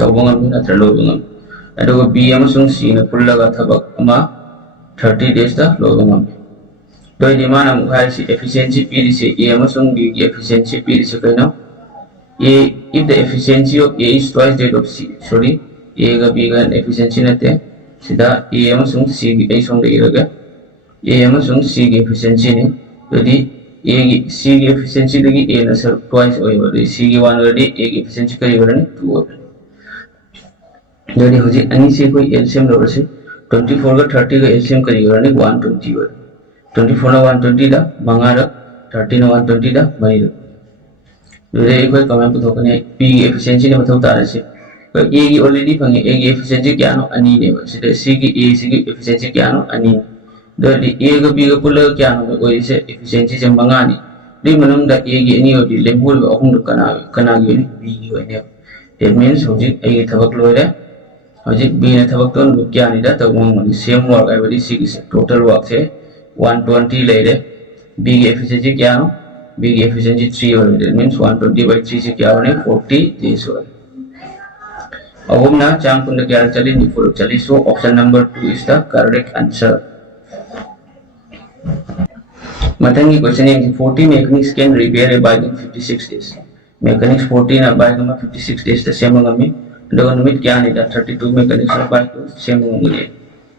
तो बंगमी ना था लोग बंगमी अरे वो B मसूंग C ना पुल लगा था बामा 30 days था लोग बंगमी तो ये माना मुखार से efficiency P से A मसूंग B की efficiency P से कहना A if the efficiency of A is twice that of C sorry A का B का efficiency नहीं थे सीधा A मसूंग C की ऐसा होंगे ये लगा A मसूंग C की efficiency ने तो ये A की C की efficiency लगी A ना सर twice होएगा तो C की 1 वाली A की efficiency का ये वाला 2 होगा तो ये हो जाए अन्य से कोई LCM लोग से 24 का 30 का LCM करेगा वाला 120 वाला 24 ना 120 दा मंगारा 30 ना 120 दा मरी दो ये कोई कमेंट को धोखने P की efficiency ने मतलब उतारे से तो A की already पंगे A की efficiency क्या नो अन्य ने बस तो C की A C की efficiency क्या नो अन्य तो A का B का पुल क्या नो वो इसे efficiency से मंगानी दी मनों दा A की अन्य होती लेम्बुल अहुम तो कना की वाली B की वाली that means हो जी A की थबक लो है हो जी B ने थबक तो क्या नहीं दा तो वो मनी same work है वाली C की से total work से 120 ले रहे B की efficiency क्या हो B की efficiency 3 हो रही है means 120 by 3 से क्या होने 40 days हो रहे अब हम ना चांग कुंड क्या चली नहीं फुल चली so option number 2 is the correct answer Matangi question है 40 mechanics can repair a bike in 56 days mechanics 40 ना bike में 56 days तो same होगा में दो निमित क्या नहीं था 32 mechanics ना bike तो same होंगे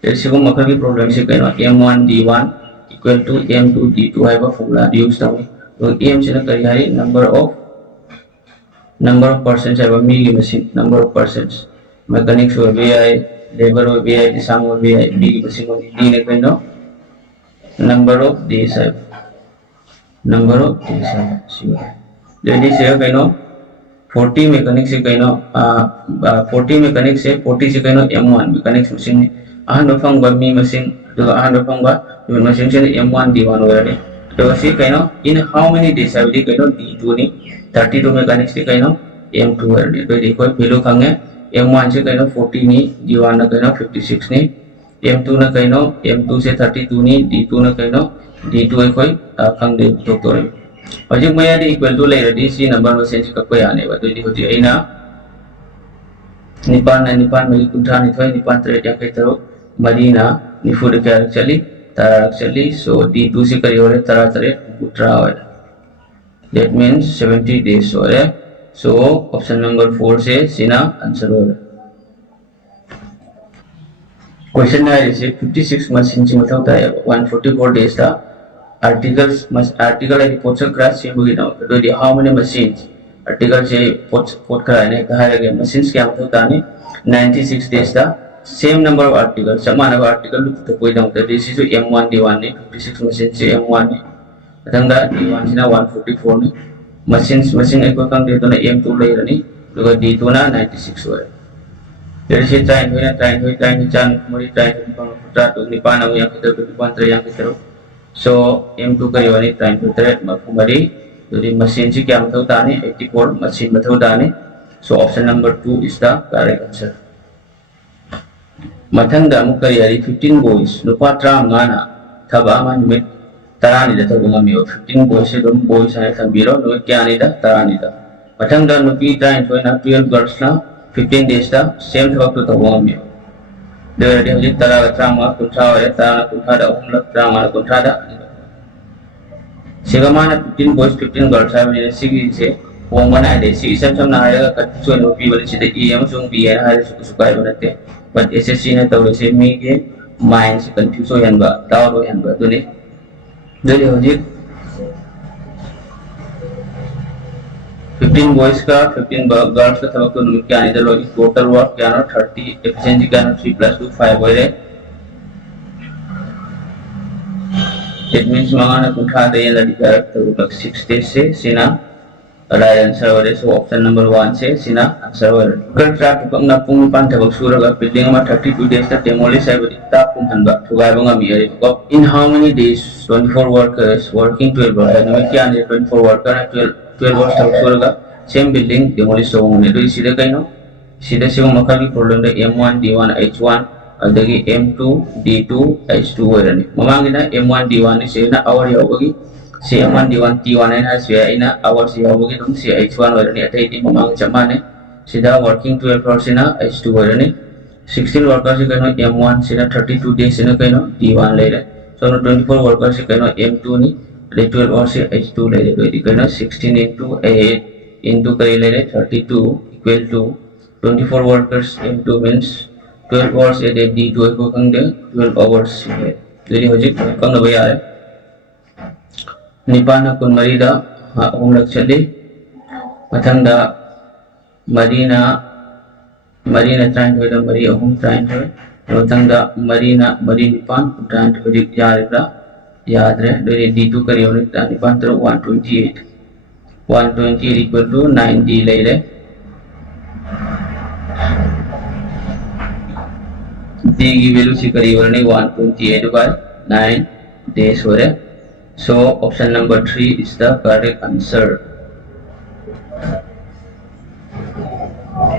जैसे को मकर की प्रॉब्लम से कहना M1 D1 equal to M2 D2 है वो फॉर्मूला यूज़ करने तो M से ना करी है number of persons है वो Mealy machine number of persons mechanics हो भी है labor हो भी है design हो भी है मिली मशीन हो D ने कहना number of days है जैसे से कहना 40 mechanics से कहना 40 mechanics से 40 से कहना M1 mechanics machine ahando fang ba mi machine do ahando fang ba machine chen M1 D1 wala तो सी कहना in how many days है भी कहना D2 नहीं 32 mechanics से कहना M2 है तो देखो वैल्यू खांगे M1 से कहना 40 नहीं D1 ना कहना 56 नहीं M2 na kaino M2 से 32 ni D2 na kaino D2 ai khoi khang de to to re hojik maya di equal to lai radi si number ma sen ka ko ya ne ba to di hoti aina nipan na nipan mali kuntra ni thoi nipan tre ya kai taro marina ni fu de ka chali tara chali so D2 se kari ore tara tare kutra ore that means 70 days ore so option number 4 se sina answer ore question is 56 machine chi mathau ta 144 days ta article ai post class se bugi na do di how many machines article se post kara ne ka ha ge machines kya mathau ta ni 96 days ta same number of articles samana article to koi da this is m1 d1 ni 56 machines se m1 ni tangda d1 sina 144 ni machine ai ko kang de to na m2 lai rani do d2 na 96 ore dari si train chan muri train putra tu ni pana yang kita tu pantra yang kita so M2 kari wani train putra makumari dari mesin si kiam tahu tani 84 mesin betul tani so option number 2 is the correct answer mathang da mukari hari 15 boys lupa tram ngana thaba man mit tarani da tabu ngami 15 boys se dum boys ane thambiro no kya ni da tarani da mathang da nupi train so na 12 girls na 15 days ta same thak to tawo mi de hojik tara trama kuntra ore tara kuntra da umla trama kuntra da segamana 15 boys 15 girls have ni sigi se wongmana de si isam sam na ha ka so no pi bali se e am sung bi ha su kai banate but ssc na taw se mi ke mind se confuse yan ba taw do yan ba to ni de hojik 15 boys का 15 girls का थबक तो क्या नहीं दलो total work क्या ना 30 efficiency क्या ना 3 + 2 5 होय रे इट मींस मांगाना उठा दे लड़ी का तो 6 days से सिना राइट आंसर होरे सो ऑप्शन नंबर 1 से सिना आंसर होरे कर ट्रैक पंगना पुंग पान थबक सुरगा बिल्डिंग मा 32 days ता डेमोलिश है ता पुंग हनबा थुगाय बंगा मी रे को इन how many days 24 workers working 12 hours no क्या ने 24 worker 12 hours tau surga same building demolish song ne do sida kaino sida siung makali problem da m1 d1 h1 adagi m2 d2 h2 werani mamangina m1 d1 ni sena hour yawagi si m1 d1 t1 na sia ina hour si yawagi dum si h1 werani atai di mamang chamane sida working 12 hours ina h2 werani 16 workers kaino m1 sina 32 days ina kaino d1 lere so 24 workers kaino m2 ni 12 hours से h2 ले ले तो equal 16 into 8 into करी ले 32 equal to 24 workers into means 12 hours A they d2 को कंग दे 12 hours है तो ये हो जी कंग भाई आ निपाना कुन मरीदा हम लग चले मथंग दा मरीना ट्राइन हो दा मरी हम ट्राइन हो मथंग दा मरीना मरी निपान ट्राइन हो जी यार इधर याद रहे dari d2 kari unit tadi pantro 128 equal to 90 ले ले d की वैल्यू से करी वरने 128 by 9 days हो रहे so option number 3 is the correct answer